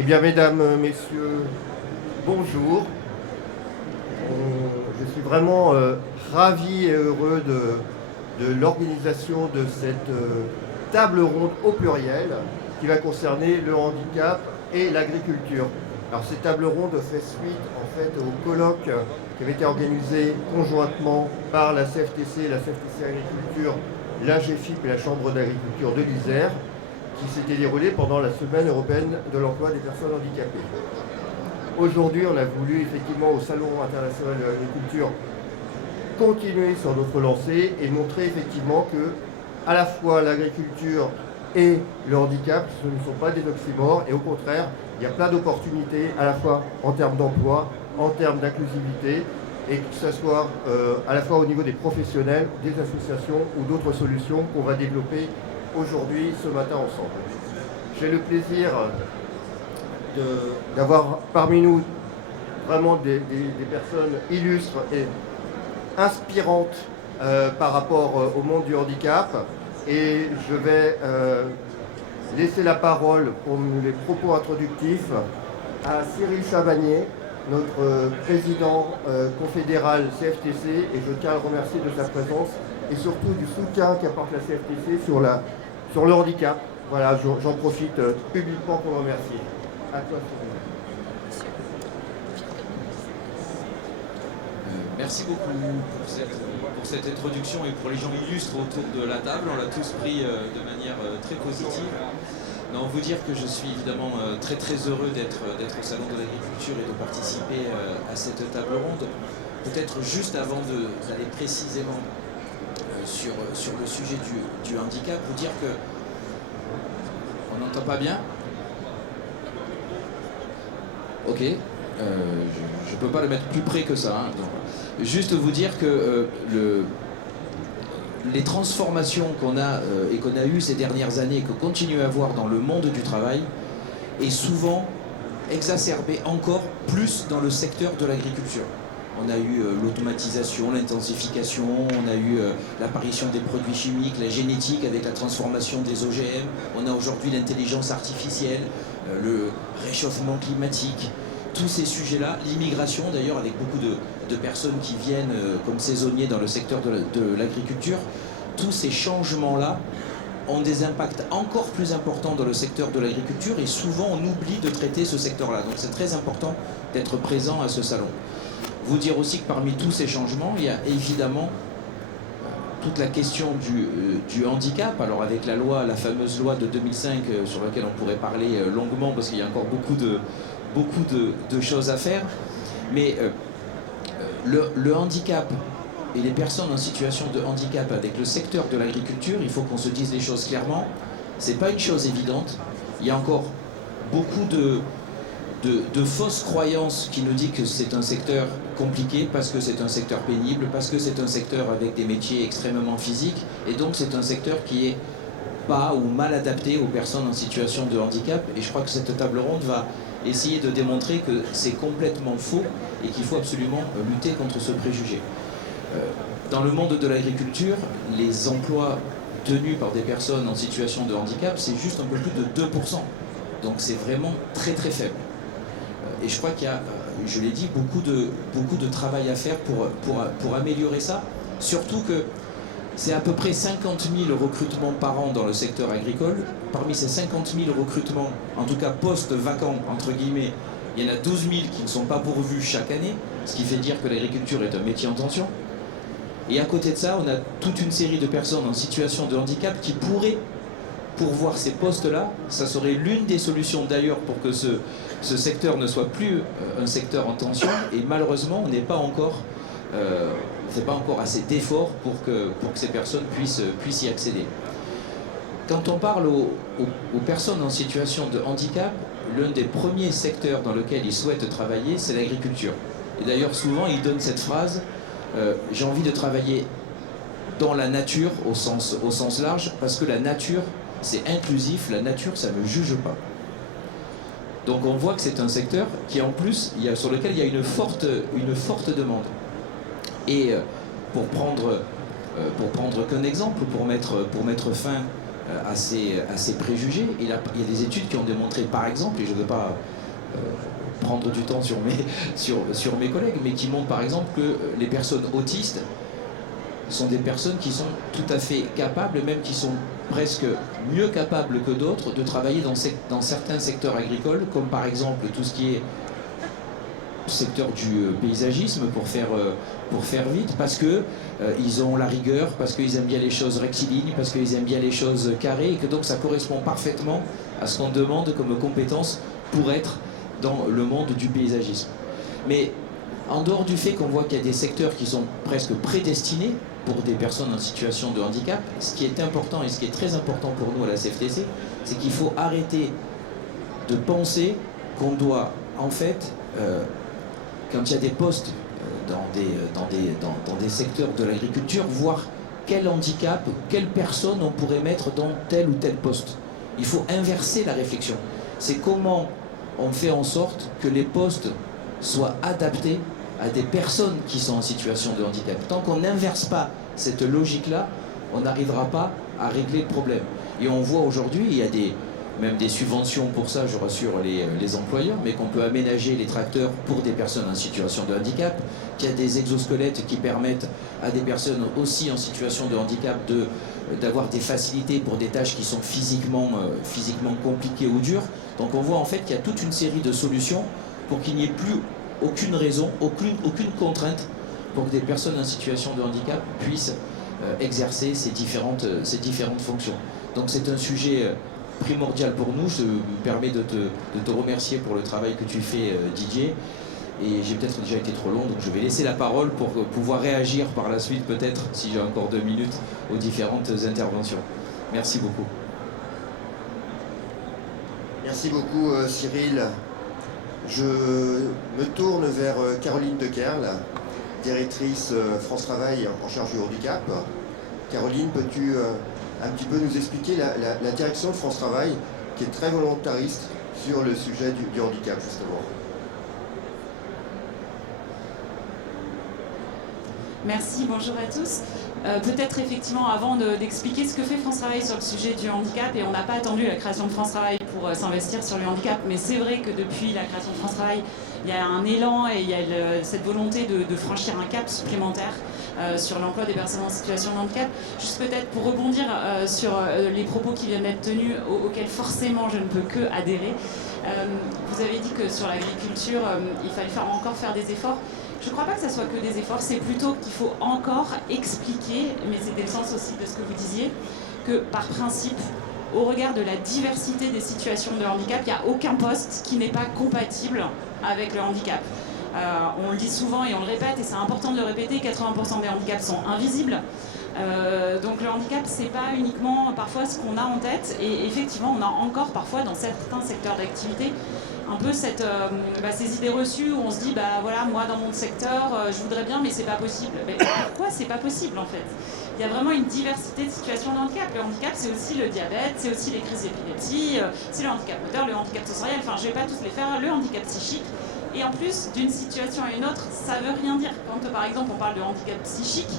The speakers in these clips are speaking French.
Eh bien, mesdames, messieurs, bonjour. Je suis vraiment ravi et heureux de l'organisation de cette table ronde au pluriel qui va concerner le handicap et l'agriculture. Alors, cette table ronde fait suite en fait au colloque qui avait été organisé conjointement par la CFTC, la CFTC Agriculture, l'AGFIP et la Chambre d'agriculture de l'Isère, qui s'était déroulé pendant la Semaine européenne de l'emploi des personnes handicapées. Aujourd'hui, on a voulu effectivement au Salon international de l'agriculture continuer sur notre lancée et montrer effectivement que à la fois l'agriculture et le handicap, ce ne sont pas des oxymores et au contraire, il y a plein d'opportunités à la fois en termes d'emploi, en termes d'inclusivité et que ce soit à la fois au niveau des professionnels, des associations ou d'autres solutions qu'on va développer aujourd'hui, ce matin ensemble. J'ai le plaisir d'avoir parmi nous vraiment des personnes illustres et inspirantes par rapport au monde du handicap. Et je vais laisser la parole pour les propos introductifs à Cyril Chavagnier, notre président confédéral CFTC, et je tiens à le remercier de sa présence et surtout du soutien qu'apporte la CFTC sur le handicap. Voilà, j'en profite publiquement pour le remercier. À toi, Cyril. Merci beaucoup pour cette introduction et pour les gens illustres autour de la table. On l'a tous pris de manière très positive. Non, vous dire que je suis évidemment très très heureux d'être au Salon de l'Agriculture et de participer à cette table ronde. Peut-être juste avant d'aller précisément sur le sujet du handicap, vous dire que on n'entend pas bien. Ok, je ne peux pas le mettre plus près que ça. Hein, donc, juste vous dire que les transformations qu'on a et qu'on a eues ces dernières années et que continue à avoir dans le monde du travail est souvent exacerbée encore plus dans le secteur de l'agriculture. On a eu l'automatisation, l'intensification, on a eu l'apparition des produits chimiques, la génétique avec la transformation des OGM, on a aujourd'hui l'intelligence artificielle, le réchauffement climatique, tous ces sujets-là, l'immigration d'ailleurs avec beaucoup de personnes qui viennent comme saisonniers dans le secteur de l'agriculture, tous ces changements-là ont des impacts encore plus importants dans le secteur de l'agriculture et souvent on oublie de traiter ce secteur-là. Donc c'est très important d'être présent à ce salon. Vous dire aussi que parmi tous ces changements, il y a évidemment toute la question du handicap. Alors avec la fameuse loi de 2005 sur laquelle on pourrait parler longuement parce qu'il y a encore beaucoup de choses à faire. Mais le handicap et les personnes en situation de handicap avec le secteur de l'agriculture, il faut qu'on se dise les choses clairement, c'est pas une chose évidente. Il y a encore beaucoup de fausses croyances qui nous disent que c'est un secteur compliqué parce que c'est un secteur pénible, parce que c'est un secteur avec des métiers extrêmement physiques et donc c'est un secteur qui est pas ou mal adapté aux personnes en situation de handicap et je crois que cette table ronde va essayer de démontrer que c'est complètement faux et qu'il faut absolument lutter contre ce préjugé. Dans le monde de l'agriculture, les emplois tenus par des personnes en situation de handicap, c'est juste un peu plus de 2%. Donc c'est vraiment très très faible. Et je crois qu'il y a, je l'ai dit, beaucoup de travail à faire pour améliorer ça. Surtout que c'est à peu près 50 000 recrutements par an dans le secteur agricole. Parmi ces 50 000 recrutements, en tout cas postes vacants, entre guillemets, il y en a 12 000 qui ne sont pas pourvus chaque année, ce qui fait dire que l'agriculture est un métier en tension. Et à côté de ça, on a toute une série de personnes en situation de handicap qui pourraient pourvoir ces postes-là. Ça serait l'une des solutions d'ailleurs pour que ce secteur ne soit plus un secteur en tension. Et malheureusement, on n'est pas encore, fait pas encore assez d'efforts pour que ces personnes puissent y accéder. Quand on parle aux personnes en situation de handicap, l'un des premiers secteurs dans lequel ils souhaitent travailler, c'est l'agriculture. Et d'ailleurs, souvent, ils donnent cette phrase j'ai envie de travailler dans la nature au sens large, parce que la nature, c'est inclusif, la nature, ça ne juge pas. Donc on voit que c'est un secteur qui, en plus, sur lequel il y a une forte demande. Et pour prendre qu'un exemple, pour mettre fin à ces préjugés. Il y a des études qui ont démontré, par exemple, et je ne veux pas prendre du temps sur mes collègues, mais qui montrent par exemple que les personnes autistes sont des personnes qui sont tout à fait capables, même qui sont presque mieux capables que d'autres, de travailler dans certains secteurs agricoles, comme par exemple tout ce qui est secteur du paysagisme, pour faire vite, parce que ils ont la rigueur, parce qu'ils aiment bien les choses rectilignes, parce qu'ils aiment bien les choses carrées, et que donc ça correspond parfaitement à ce qu'on demande comme compétence pour être dans le monde du paysagisme. Mais en dehors du fait qu'on voit qu'il y a des secteurs qui sont presque prédestinés pour des personnes en situation de handicap, ce qui est important et ce qui est très important pour nous à la CFTC, c'est qu'il faut arrêter de penser qu'on doit, en fait, quand il y a des postes dans des secteurs de l'agriculture, voir quel handicap, quelle personne on pourrait mettre dans tel ou tel poste. Il faut inverser la réflexion. C'est comment on fait en sorte que les postes soient adaptés à des personnes qui sont en situation de handicap. Tant qu'on n'inverse pas cette logique-là, on n'arrivera pas à régler le problème. Et on voit aujourd'hui, il y a même des subventions pour ça, je rassure les employeurs, mais qu'on peut aménager les tracteurs pour des personnes en situation de handicap, qu'il y a des exosquelettes qui permettent à des personnes aussi en situation de handicap d'avoir des facilités pour des tâches qui sont physiquement compliquées ou dures. Donc on voit en fait qu'il y a toute une série de solutions pour qu'il n'y ait plus aucune raison, aucune contrainte pour que des personnes en situation de handicap puissent exercer ces différentes fonctions. Donc c'est un sujet primordial pour nous. Je me permets de te remercier pour le travail que tu fais, Didier. Et j'ai peut-être déjà été trop long, donc je vais laisser la parole pour pouvoir réagir par la suite, peut-être, si j'ai encore 2 minutes, aux différentes interventions. Merci beaucoup. Merci beaucoup, Cyril. Je me tourne vers Caroline Dekerle, directrice France Travail en charge du handicap. Caroline, peux-tu un petit peu nous expliquer la direction de France Travail, qui est très volontariste sur le sujet du handicap, justement? Merci, bonjour à tous. Peut-être effectivement avant d'expliquer ce que fait France Travail sur le sujet du handicap, et on n'a pas attendu la création de France Travail pour s'investir sur le handicap, mais c'est vrai que depuis la création de France Travail, il y a un élan et il y a cette volonté de franchir un cap supplémentaire sur l'emploi des personnes en situation de handicap. Juste peut-être pour rebondir sur les propos qui viennent d'être tenus, auxquels forcément je ne peux que adhérer. Vous avez dit que sur l'agriculture, il fallait encore faire des efforts. Je ne crois pas que ça soit que des efforts, c'est plutôt qu'il faut encore expliquer, mais c'était le sens aussi de ce que vous disiez, que par principe, au regard de la diversité des situations de handicap, il n'y a aucun poste qui n'est pas compatible avec le handicap. On le dit souvent et on le répète, et c'est important de le répéter, 80% des handicaps sont invisibles. Donc le handicap, c'est pas uniquement parfois ce qu'on a en tête, et effectivement, on a encore parfois dans certains secteurs d'activité un peu ces idées reçues où on se dit voilà, moi dans mon secteur je voudrais bien mais c'est pas possible. Mais pourquoi c'est pas possible en fait? Il y a vraiment une diversité de situations de handicap. Le handicap, c'est aussi le diabète, c'est aussi les crises d'épilepsie, c'est le handicap moteur, le handicap sensoriel, enfin je vais pas tous les faire, le handicap psychique. Et en plus, d'une situation à une autre, ça veut rien dire. Quand par exemple on parle de handicap psychique,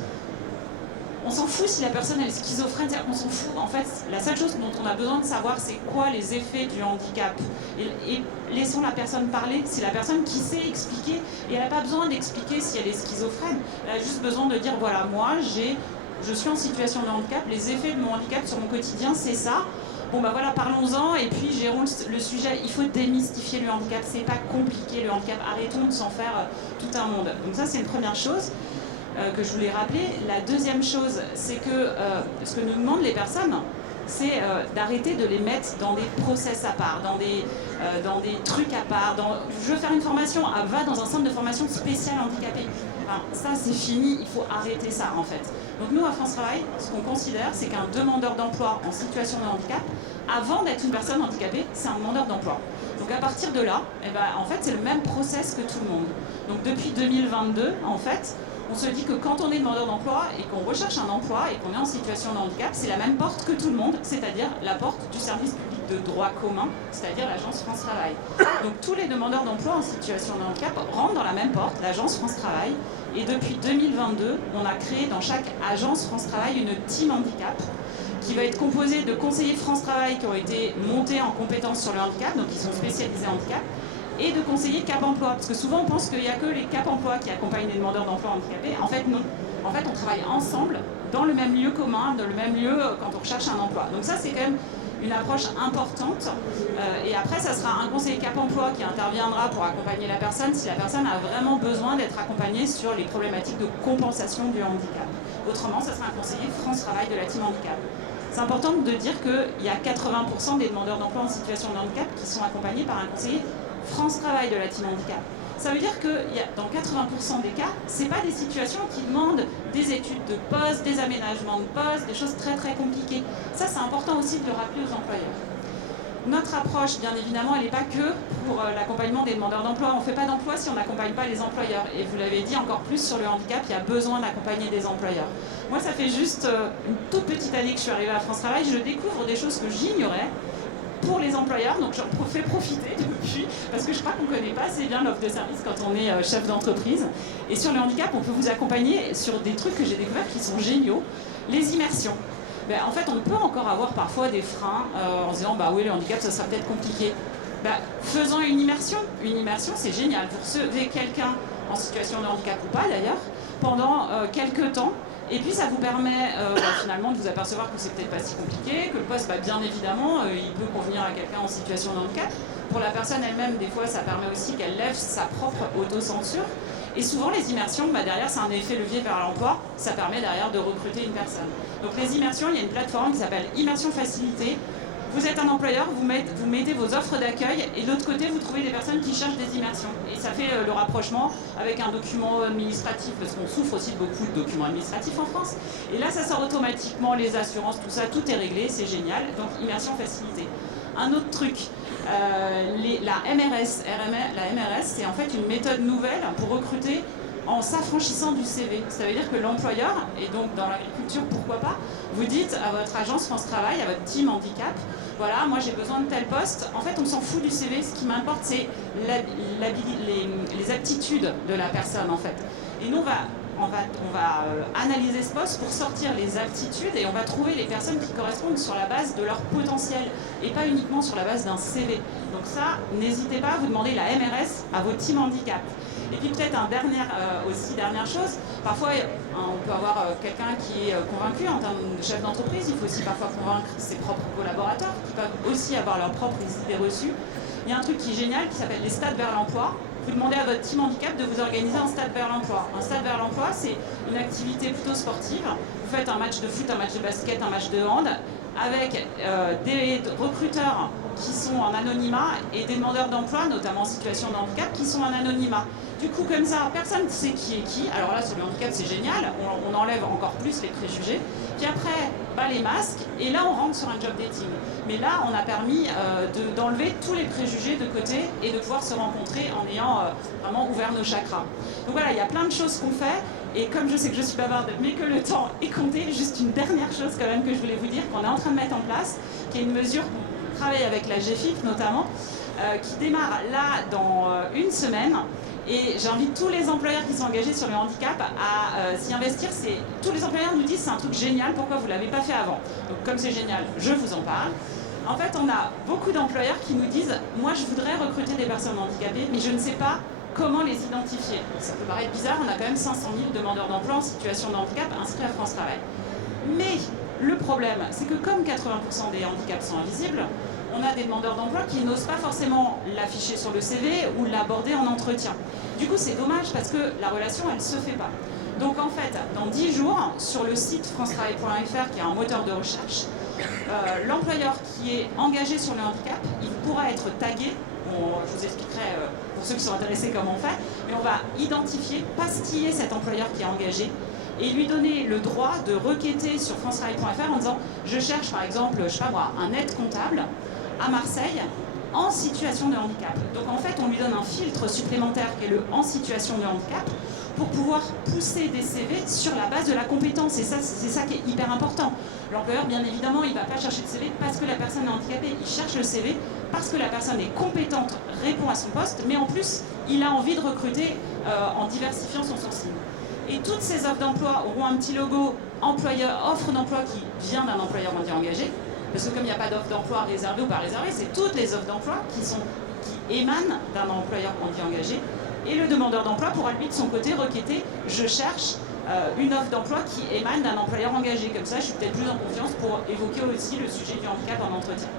on s'en fout si la personne elle est schizophrène, on s'en fout. En fait, la seule chose dont on a besoin de savoir, c'est quoi les effets du handicap. Et laissons la personne parler. C'est la personne qui sait expliquer. Et elle n'a pas besoin d'expliquer si elle est schizophrène. Elle a juste besoin de dire, voilà, moi, je suis en situation de handicap. Les effets de mon handicap sur mon quotidien, c'est ça. Bon voilà, parlons-en et puis gérons le sujet. Il faut démystifier le handicap. C'est pas compliqué le handicap. Arrêtons de s'en faire tout un monde. Donc ça, c'est une première chose que je voulais rappeler. La deuxième chose, c'est que ce que nous demandent les personnes, c'est d'arrêter de les mettre dans des process à part, dans des trucs à part. Je veux faire une formation, va dans un centre de formation spécial handicapé. Enfin, ça, c'est fini, il faut arrêter ça en fait. Donc nous, à France Travail, ce qu'on considère, c'est qu'un demandeur d'emploi en situation de handicap, avant d'être une personne handicapée, c'est un demandeur d'emploi. Donc à partir de là, en fait, c'est le même process que tout le monde. Donc depuis 2022, en fait, on se dit que quand on est demandeur d'emploi et qu'on recherche un emploi et qu'on est en situation de handicap, c'est la même porte que tout le monde, c'est-à-dire la porte du service public de droit commun, c'est-à-dire l'agence France Travail. Donc tous les demandeurs d'emploi en situation de handicap rentrent dans la même porte, l'agence France Travail. Et depuis 2022, on a créé dans chaque agence France Travail une team handicap qui va être composé de conseillers France Travail qui ont été montés en compétences sur le handicap, donc qui sont spécialisés en handicap, et de conseillers Cap Emploi. Parce que souvent on pense qu'il n'y a que les Cap Emploi qui accompagnent les demandeurs d'emploi handicapés. En fait non. En fait on travaille ensemble dans le même lieu commun, dans le même lieu quand on recherche un emploi. Donc ça c'est quand même une approche importante. Et après ça sera un conseiller Cap Emploi qui interviendra pour accompagner la personne si la personne a vraiment besoin d'être accompagnée sur les problématiques de compensation du handicap. Autrement, ça sera un conseiller France Travail de la team handicap. C'est important de dire qu'il y a 80% des demandeurs d'emploi en situation de handicap qui sont accompagnés par un conseiller France Travail de la team handicap. Ça veut dire que dans 80% des cas, ce n'est pas des situations qui demandent des études de poste, des aménagements de poste, des choses très très compliquées. Ça, c'est important aussi de le rappeler aux employeurs. Notre approche, bien évidemment, elle n'est pas que pour l'accompagnement des demandeurs d'emploi. On ne fait pas d'emploi si on n'accompagne pas les employeurs. Et vous l'avez dit, encore plus sur le handicap, il y a besoin d'accompagner des employeurs. Moi, ça fait juste une toute petite année que je suis arrivée à France Travail. Je découvre des choses que j'ignorais pour les employeurs, donc j'en fais profiter depuis, parce que je crois qu'on ne connaît pas assez bien l'offre de service quand on est chef d'entreprise. Et sur le handicap, on peut vous accompagner sur des trucs que j'ai découverts qui sont géniaux. Les immersions. Ben, en fait, on peut encore avoir parfois des freins en se disant bah oui, le handicap, ça sera peut-être compliqué. Ben, faisons une immersion. Une immersion, c'est génial. Vous recevez quelqu'un en situation de handicap ou pas d'ailleurs, pendant quelques temps. Et puis ça vous permet finalement de vous apercevoir que c'est peut-être pas si compliqué, que le poste, bien évidemment, il peut convenir à quelqu'un en situation de handicap. Pour la personne elle-même, des fois, ça permet aussi qu'elle lève sa propre autocensure. Et souvent, les immersions, derrière, c'est un effet levier vers l'emploi. Ça permet derrière de recruter une personne. Donc les immersions, il y a une plateforme qui s'appelle Immersion Facilitée. Vous êtes un employeur, vous mettez vos offres d'accueil et de l'autre côté, vous trouvez des personnes qui cherchent des immersions. Et ça fait le rapprochement avec un document administratif, parce qu'on souffre aussi de beaucoup de documents administratifs en France. Et là, ça sort automatiquement, les assurances, tout ça, tout est réglé, c'est génial. Donc, immersion facilitée. Un autre truc, la MRS. La MRS, c'est en fait une méthode nouvelle pour recruter en s'affranchissant du CV. Ça veut dire que l'employeur, et donc dans l'agriculture, pourquoi pas, vous dites à votre agence France Travail, à votre team handicap, voilà, moi j'ai besoin de tel poste. En fait, on s'en fout du CV. Ce qui m'importe, c'est les aptitudes de la personne, en fait. Et nous, on va analyser ce poste pour sortir les aptitudes et on va trouver les personnes qui correspondent sur la base de leur potentiel et pas uniquement sur la base d'un CV. Donc ça, n'hésitez pas à vous demander la MRS à vos team handicap. Et puis peut-être dernière chose, parfois on peut avoir quelqu'un qui est convaincu en termes de chef d'entreprise, il faut aussi parfois convaincre ses propres collaborateurs qui peuvent aussi avoir leurs propres idées reçues. Il y a un truc qui est génial qui s'appelle les stades vers l'emploi. Vous demandez à votre team handicap de vous organiser un stade vers l'emploi. Un stade vers l'emploi, c'est une activité plutôt sportive. Vous faites un match de foot, un match de basket, un match de hand avec des recruteurs qui sont en anonymat et des demandeurs d'emploi, notamment en situation de handicap, qui sont en anonymat. Du coup, comme ça, personne ne sait qui est qui. Alors là, sur le handicap, c'est génial. On enlève encore plus les préjugés. Puis après, les masques. Et là, on rentre sur un job dating. Mais là, on a permis d'enlever tous les préjugés de côté et de pouvoir se rencontrer en ayant vraiment ouvert nos chakras. Donc voilà, il y a plein de choses qu'on fait. Et comme je sais que je suis bavarde, mais que le temps est compté, juste une dernière chose quand même que je voulais vous dire, qu'on est en train de mettre en place, qui est une mesure qu'on travaille avec la GFIP notamment, qui démarre là dans une semaine. Et j'invite tous les employeurs qui sont engagés sur le handicap à s'y investir. Tous les employeurs nous disent c'est un truc génial, pourquoi vous ne l'avez pas fait avant? Donc comme c'est génial, je vous en parle. En fait, on a beaucoup d'employeurs qui nous disent moi je voudrais recruter des personnes handicapées, mais je ne sais pas comment les identifier. Ça peut paraître bizarre, on a quand même 500 000 demandeurs d'emploi en situation de handicap inscrits à France Travail. Mais le problème, c'est que comme 80% des handicaps sont invisibles, on a des demandeurs d'emploi qui n'osent pas forcément l'afficher sur le CV ou l'aborder en entretien. Du coup, c'est dommage parce que la relation, elle ne se fait pas. Donc en fait, dans 10 jours, sur le site francetravail.fr, qui est un moteur de recherche, l'employeur qui est engagé sur le handicap, il pourra être tagué. Je vous expliquerai pour ceux qui sont intéressés comment on fait, mais on va identifier, pastiller cet employeur qui est engagé et lui donner le droit de requêter sur francetravail.fr en disant je cherche par exemple, je sais pas moi, un aide comptable à Marseille en situation de handicap. Donc en fait, on lui donne un filtre supplémentaire qui est le en situation de handicap pour pouvoir pousser des CV sur la base de la compétence. Et ça, c'est ça qui est hyper important. L'employeur, bien évidemment, il ne va pas chercher le CV parce que la personne est handicapée. Il cherche le CV parce que la personne est compétente, répond à son poste, mais en plus, il a envie de recruter en diversifiant son sourcing. Et toutes ces offres d'emploi auront un petit logo employeur, offre d'emploi qui vient d'un employeur engagé. Parce que comme il n'y a pas d'offre d'emploi réservée ou pas réservée, c'est toutes les offres d'emploi qui émanent d'un employeur engagé. Et le demandeur d'emploi pourra lui de son côté requêter « je cherche une offre d'emploi qui émane d'un employeur engagé ». Comme ça, je suis peut-être plus en confiance pour évoquer aussi le sujet du handicap en entretien.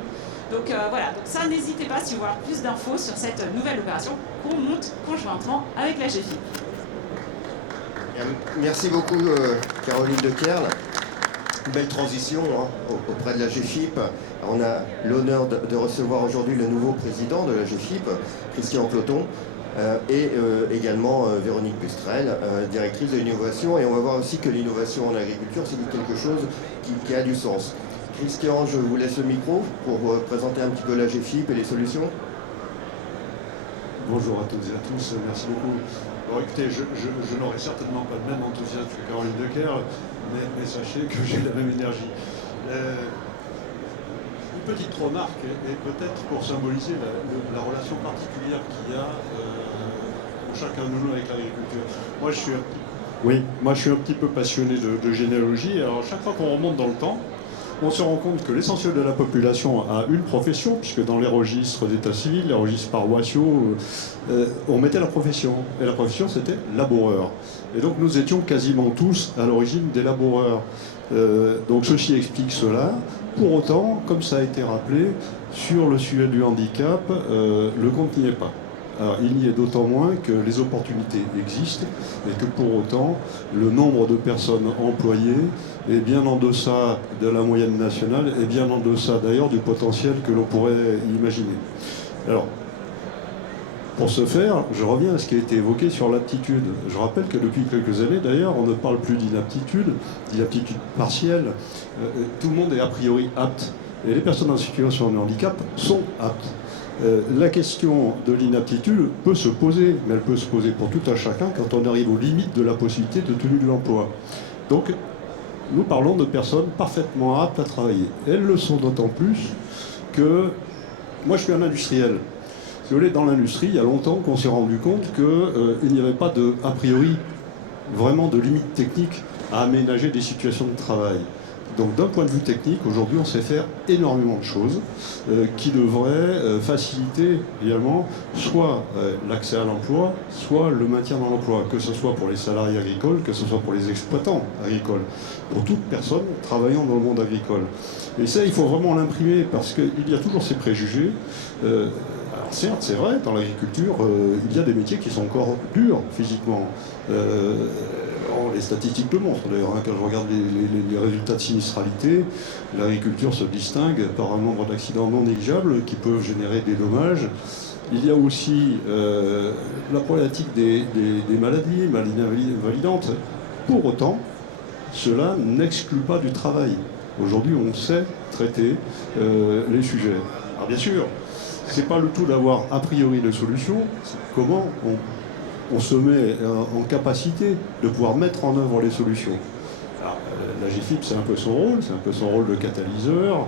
Donc voilà, donc ça, n'hésitez pas si vous voulez avoir plus d'infos sur cette nouvelle opération qu'on monte conjointement avec la GFIP. Merci beaucoup Caroline de Kerle. Belle transition auprès de la GFIP. On a l'honneur de recevoir aujourd'hui le nouveau président de la GFIP, Christian Cloton, et également Véronique Bustrel, directrice de l'innovation. Et on va voir aussi que l'innovation en agriculture, c'est quelque chose qui a du sens. Christian, je vous laisse le micro pour présenter un petit peu la GFIP et les solutions. Bonjour à toutes et à tous, merci beaucoup. Bon, écoutez, je n'aurai certainement pas le même enthousiasme que Caroline de Kerle, mais sachez que j'ai la même énergie. Une petite remarque, et peut-être pour symboliser la relation particulière qu'il y a pour chacun de nous avec l'agriculture. Moi, je suis un petit peu passionné de généalogie. Alors, chaque fois qu'on remonte dans le temps, on se rend compte que l'essentiel de la population a une profession, puisque dans les registres d'état civil, les registres paroissiaux, on mettait la profession. Et la profession, c'était laboureur. Et donc nous étions quasiment tous à l'origine des laboureurs. Donc ceci explique cela. Pour autant, comme ça a été rappelé, sur le sujet du handicap, le compte n'y est pas. Alors, il n'y est d'autant moins que les opportunités existent et que pour autant, le nombre de personnes employées est bien en deçà de la moyenne nationale et bien en deçà d'ailleurs du potentiel que l'on pourrait imaginer. Alors, pour ce faire, je reviens à ce qui a été évoqué sur l'aptitude. Je rappelle que depuis quelques années, d'ailleurs, on ne parle plus d'inaptitude partielle. Tout le monde est a priori apte. Et les personnes en situation de handicap sont aptes. La question de l'inaptitude peut se poser, mais elle peut se poser pour tout un chacun quand on arrive aux limites de la possibilité de tenue de l'emploi. Donc, nous parlons de personnes parfaitement aptes à travailler. Elles le sont d'autant plus que moi, je suis un industriel. Si vous voulez, dans l'industrie, il y a longtemps qu'on s'est rendu compte qu'il n'y avait pas a priori vraiment de limite technique à aménager des situations de travail. Donc d'un point de vue technique, aujourd'hui on sait faire énormément de choses qui devraient faciliter également soit l'accès à l'emploi, soit le maintien dans l'emploi, que ce soit pour les salariés agricoles, que ce soit pour les exploitants agricoles, pour toute personne travaillant dans le monde agricole. Et ça, il faut vraiment l'imprimer parce qu'il y a toujours ces préjugés. Alors certes, c'est vrai, dans l'agriculture, il y a des métiers qui sont encore durs physiquement. Les statistiques le montrent d'ailleurs, quand je regarde les résultats de sinistralité, l'agriculture se distingue par un nombre d'accidents non négligeables qui peuvent générer des dommages. Il y a aussi la problématique des maladies invalidantes. Pour autant, cela n'exclut pas du travail. Aujourd'hui, on sait traiter les sujets. Alors bien sûr, ce n'est pas le tout d'avoir a priori les solutions, c'est comment on se met en capacité de pouvoir mettre en œuvre les solutions. Alors, la GFIP, c'est un peu son rôle de catalyseur.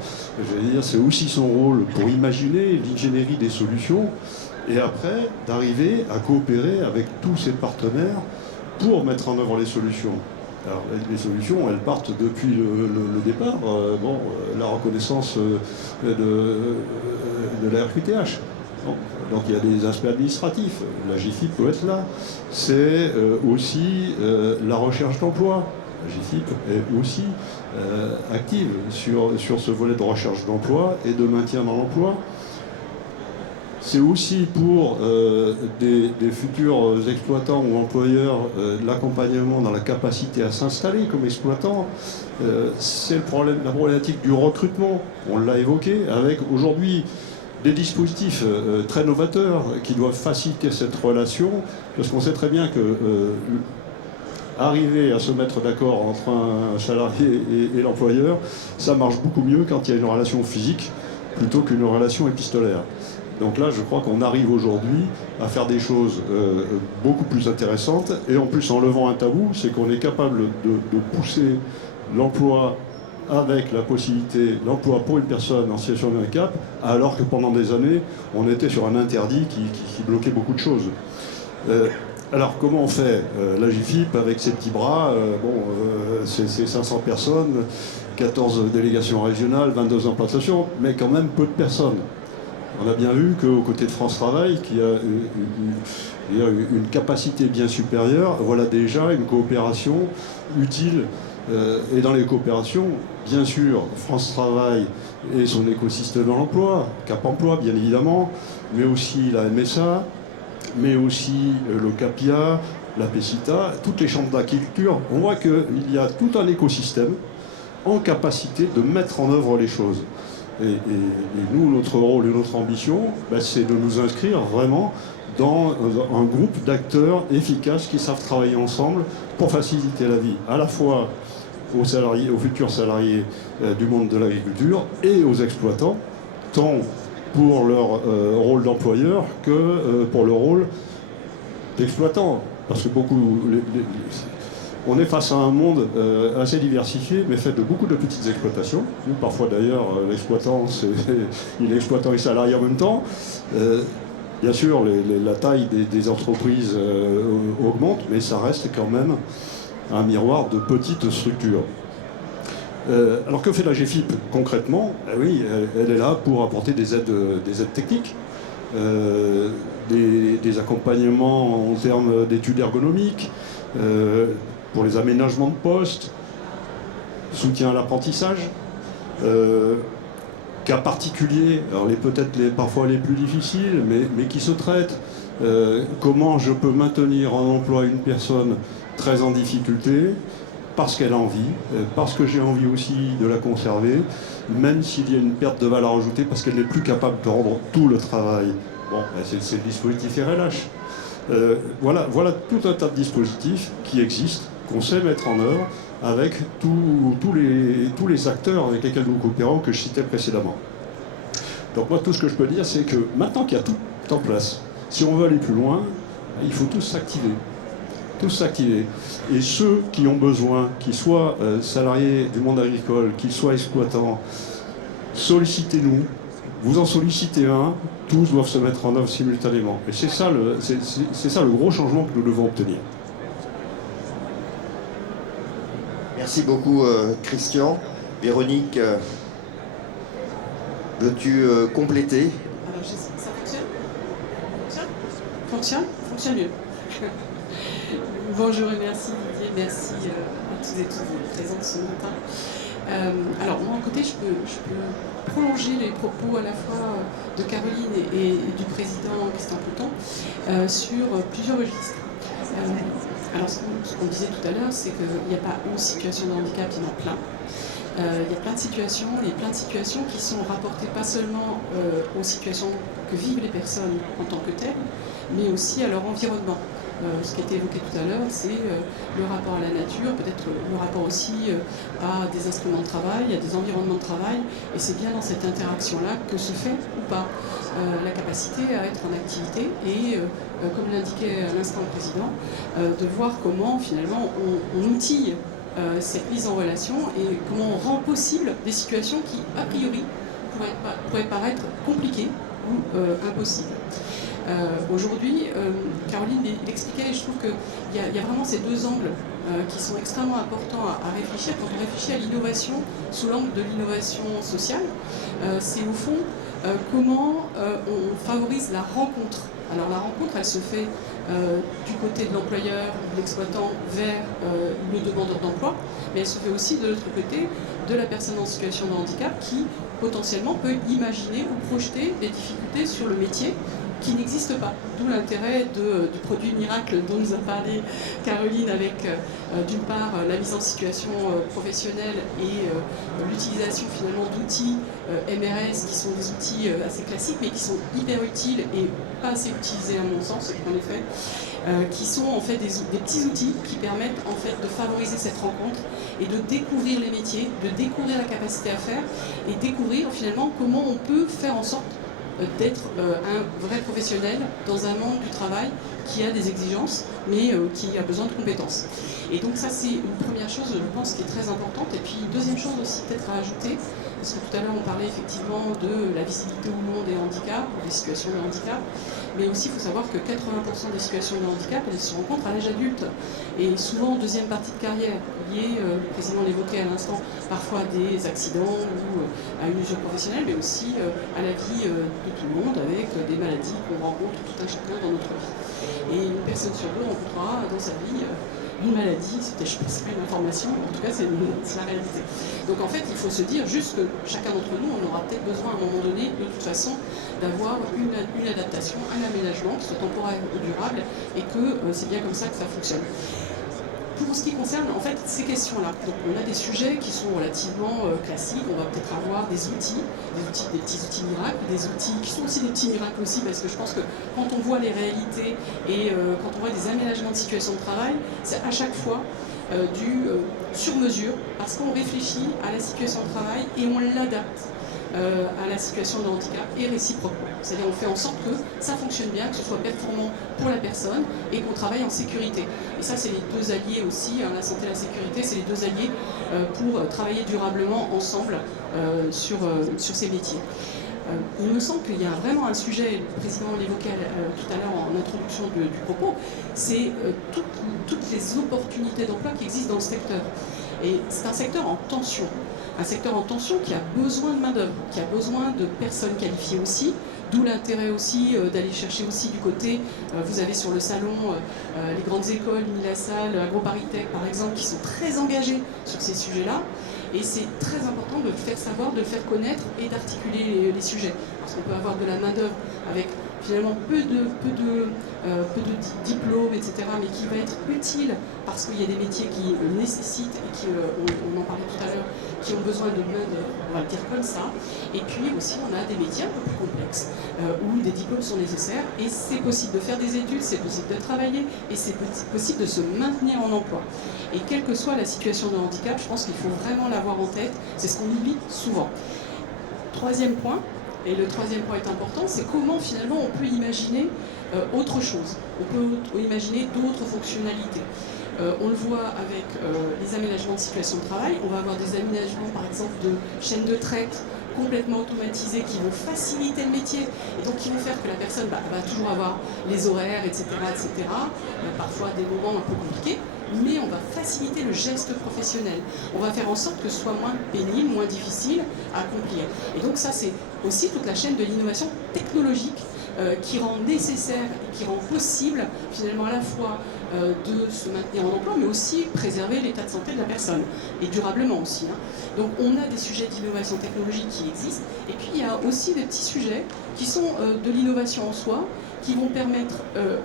C'est aussi son rôle pour imaginer l'ingénierie des solutions et après d'arriver à coopérer avec tous ses partenaires pour mettre en œuvre les solutions. Alors, les solutions, elles partent depuis le départ. La reconnaissance de la RQTH. Donc il y a des aspects administratifs, la GFIP peut être là. C'est aussi la recherche d'emploi. La GFIP est aussi active sur ce volet de recherche d'emploi et de maintien dans l'emploi. C'est aussi pour des futurs exploitants ou employeurs l'accompagnement dans la capacité à s'installer comme exploitant. C'est la problématique du recrutement, on l'a évoqué, avec aujourd'hui des dispositifs très novateurs qui doivent faciliter cette relation, parce qu'on sait très bien que arriver à se mettre d'accord entre un salarié et l'employeur, ça marche beaucoup mieux quand il y a une relation physique plutôt qu'une relation épistolaire. Donc là, je crois qu'on arrive aujourd'hui à faire des choses beaucoup plus intéressantes, et en plus en levant un tabou, c'est qu'on est capable de pousser l'emploi avec la possibilité d'emploi pour une personne en situation de handicap, alors que pendant des années, on était sur un interdit qui bloquait beaucoup de choses. Alors, comment on fait la GFIP avec ses petits bras, c'est 500 personnes, 14 délégations régionales, 22 implantations, mais quand même peu de personnes. On a bien vu qu'aux côtés de France Travail, qui a une capacité bien supérieure, voilà déjà une coopération utile. Et dans les coopérations, bien sûr, France Travail et son écosystème de l'emploi, Cap Emploi bien évidemment, mais aussi la MSA, mais aussi le CAPIA, la PECITA, toutes les chambres d'agriculture. On voit qu'il y a tout un écosystème en capacité de mettre en œuvre les choses. Et nous, notre rôle et notre ambition, c'est de nous inscrire vraiment dans un groupe d'acteurs efficaces qui savent travailler ensemble pour faciliter la vie, à la fois aux salariés, aux futurs salariés du monde de l'agriculture et aux exploitants, tant pour leur rôle d'employeur que pour le rôle d'exploitant. Parce que on est face à un monde assez diversifié, mais fait de beaucoup de petites exploitations. Ou parfois d'ailleurs, l'exploitant, il est exploitant et salarié en même temps. Bien sûr, la taille des entreprises augmente, mais ça reste quand même un miroir de petites structures. Alors que fait la GFIP concrètement? Oui, elle est là pour apporter des aides techniques, des accompagnements en termes d'études ergonomiques, pour les aménagements de postes, soutien à l'apprentissage, cas particuliers, alors parfois les plus difficiles, mais qui se traitent. Comment je peux maintenir en emploi une personne très en difficulté, parce qu'elle a envie, parce que j'ai envie aussi de la conserver, même s'il y a une perte de valeur ajoutée, parce qu'elle n'est plus capable de rendre tout le travail. Bon, c'est le dispositif RLH. Voilà tout un tas de dispositifs qui existent, qu'on sait mettre en œuvre avec tous les acteurs avec lesquels nous coopérons que je citais précédemment. Donc moi, tout ce que je peux dire, c'est que maintenant qu'il y a tout en place, si on veut aller plus loin, il faut tous s'activer. Et ceux qui ont besoin, qu'ils soient salariés du monde agricole, qu'ils soient exploitants, sollicitez-nous. Vous en sollicitez un, tous doivent se mettre en œuvre simultanément. Et c'est ça le gros changement que nous devons obtenir. Merci beaucoup Christian. Véronique, veux-tu compléter? Alors, ça fonctionne? Fonctionne mieux. Bonjour et merci Didier, merci à tous et toutes de présents ce matin. Alors moi, à côté, je peux prolonger les propos à la fois de Caroline et du président Christian Plouton sur plusieurs registres. Alors ce qu'on disait tout à l'heure, c'est qu'il n'y a pas une situation de handicap, il y en a plein. Il y a plein de situations qui sont rapportées pas seulement aux situations que vivent les personnes en tant que telles, mais aussi à leur environnement. Ce qui a été évoqué tout à l'heure, c'est le rapport à la nature, peut-être le rapport aussi à des instruments de travail, à des environnements de travail, et c'est bien dans cette interaction-là que se fait ou pas la capacité à être en activité et, comme l'indiquait à l'instant le président, de voir comment finalement on outille cette mise en relation et comment on rend possible des situations qui, a priori, pourraient paraître compliquées ou impossibles. Aujourd'hui, Caroline l'expliquait, et je trouve qu'il y a vraiment ces deux angles qui sont extrêmement importants à réfléchir. Quand on réfléchit à l'innovation sous l'angle de l'innovation sociale, c'est au fond comment on favorise la rencontre. Alors la rencontre, elle se fait du côté de l'employeur, de l'exploitant, vers le demandeur d'emploi, mais elle se fait aussi de l'autre côté de la personne en situation de handicap qui potentiellement peut imaginer ou projeter des difficultés sur le métier qui n'existe pas. D'où l'intérêt du produit miracle dont nous a parlé Caroline avec d'une part la mise en situation professionnelle et l'utilisation finalement d'outils MRS qui sont des outils assez classiques mais qui sont hyper utiles et pas assez utilisés à mon sens en effet, qui sont en fait des petits outils qui permettent en fait de favoriser cette rencontre et de découvrir les métiers, de découvrir la capacité à faire et découvrir finalement comment on peut faire en sorte d'être un vrai professionnel dans un monde du travail qui a des exigences, mais qui a besoin de compétences. Et donc ça, c'est une première chose, je pense, qui est très importante. Et puis, une deuxième chose aussi peut-être à ajouter, parce que tout à l'heure, on parlait effectivement de la visibilité ou non des handicaps, ou des situations de handicap. Mais aussi, il faut savoir que 80% des situations de handicap, elles se rencontrent à l'âge adulte. Et souvent en deuxième partie de carrière, liées, le président l'évoquait à l'instant, parfois à des accidents ou à une usure professionnelle, mais aussi à la vie de tout le monde, avec des maladies qu'on rencontre tout un chacun dans notre vie. Et une personne sur deux rencontrera dans sa vie une maladie, c'était je pense pas une information, mais en tout cas c'est la réalité. Donc en fait il faut se dire juste que chacun d'entre nous, on aura peut-être besoin à un moment donné, de toute façon, d'avoir une adaptation, un aménagement qui soit temporaire ou durable, et que c'est bien comme ça que ça fonctionne. Pour ce qui concerne en fait ces questions-là, donc on a des sujets qui sont relativement classiques, on va peut-être avoir des petits outils miracles, des outils qui sont aussi des petits miracles aussi, parce que je pense que quand on voit les réalités et quand on voit des aménagements de situation de travail, c'est à chaque fois du sur-mesure, parce qu'on réfléchit à la situation de travail et on l'adapte à la situation de handicap et réciproquement. C'est-à-dire on fait en sorte que ça fonctionne bien, que ce soit performant pour la personne et qu'on travaille en sécurité. Et ça, c'est les deux alliés aussi, hein, la santé et la sécurité, c'est les deux alliés pour travailler durablement ensemble sur ces métiers. Il me semble qu'il y a vraiment un sujet, le président l'évoquait tout à l'heure en introduction du propos, c'est toutes les opportunités d'emploi qui existent dans le secteur. Et c'est un secteur en tension. Un secteur en tension qui a besoin de main-d'œuvre, qui a besoin de personnes qualifiées aussi, d'où l'intérêt aussi d'aller chercher aussi du côté, vous avez sur le salon les grandes écoles, Unilassal, AgroParisTech par exemple, qui sont très engagées sur ces sujets-là. Et c'est très important de le faire savoir, de le faire connaître et d'articuler les sujets. Parce qu'on peut avoir de la main-d'œuvre avec finalement peu de diplômes, etc., mais qui va être utile parce qu'il y a des métiers qui nécessitent et qui, on en parlait tout à l'heure, qui ont besoin de main-d'œuvre, on va le dire comme ça. Et puis aussi, on a des métiers un peu plus complexes où des diplômes sont nécessaires et c'est possible de faire des études, c'est possible de travailler et c'est possible de se maintenir en emploi. Et quelle que soit la situation de handicap, je pense qu'il faut vraiment l'avoir en tête, c'est ce qu'on oublie souvent. Troisième point, et le troisième point est important, c'est comment finalement on peut imaginer autre chose. On peut imaginer d'autres fonctionnalités. On le voit avec les aménagements de situation de travail. On va avoir des aménagements par exemple de chaînes de traite complètement automatisées qui vont faciliter le métier et donc qui vont faire que la personne va toujours avoir les horaires, etc. Parfois des moments un peu compliqués, mais on va faciliter le geste professionnel. On va faire en sorte que ce soit moins pénible, moins difficile à accomplir. Et donc ça, c'est aussi toute la chaîne de l'innovation technologique qui rend nécessaire et qui rend possible finalement à la fois de se maintenir en emploi, mais aussi préserver l'état de santé de la personne, et durablement aussi. Hein. Donc on a des sujets d'innovation technologique qui existent, et puis il y a aussi des petits sujets qui sont de l'innovation en soi, qui vont permettre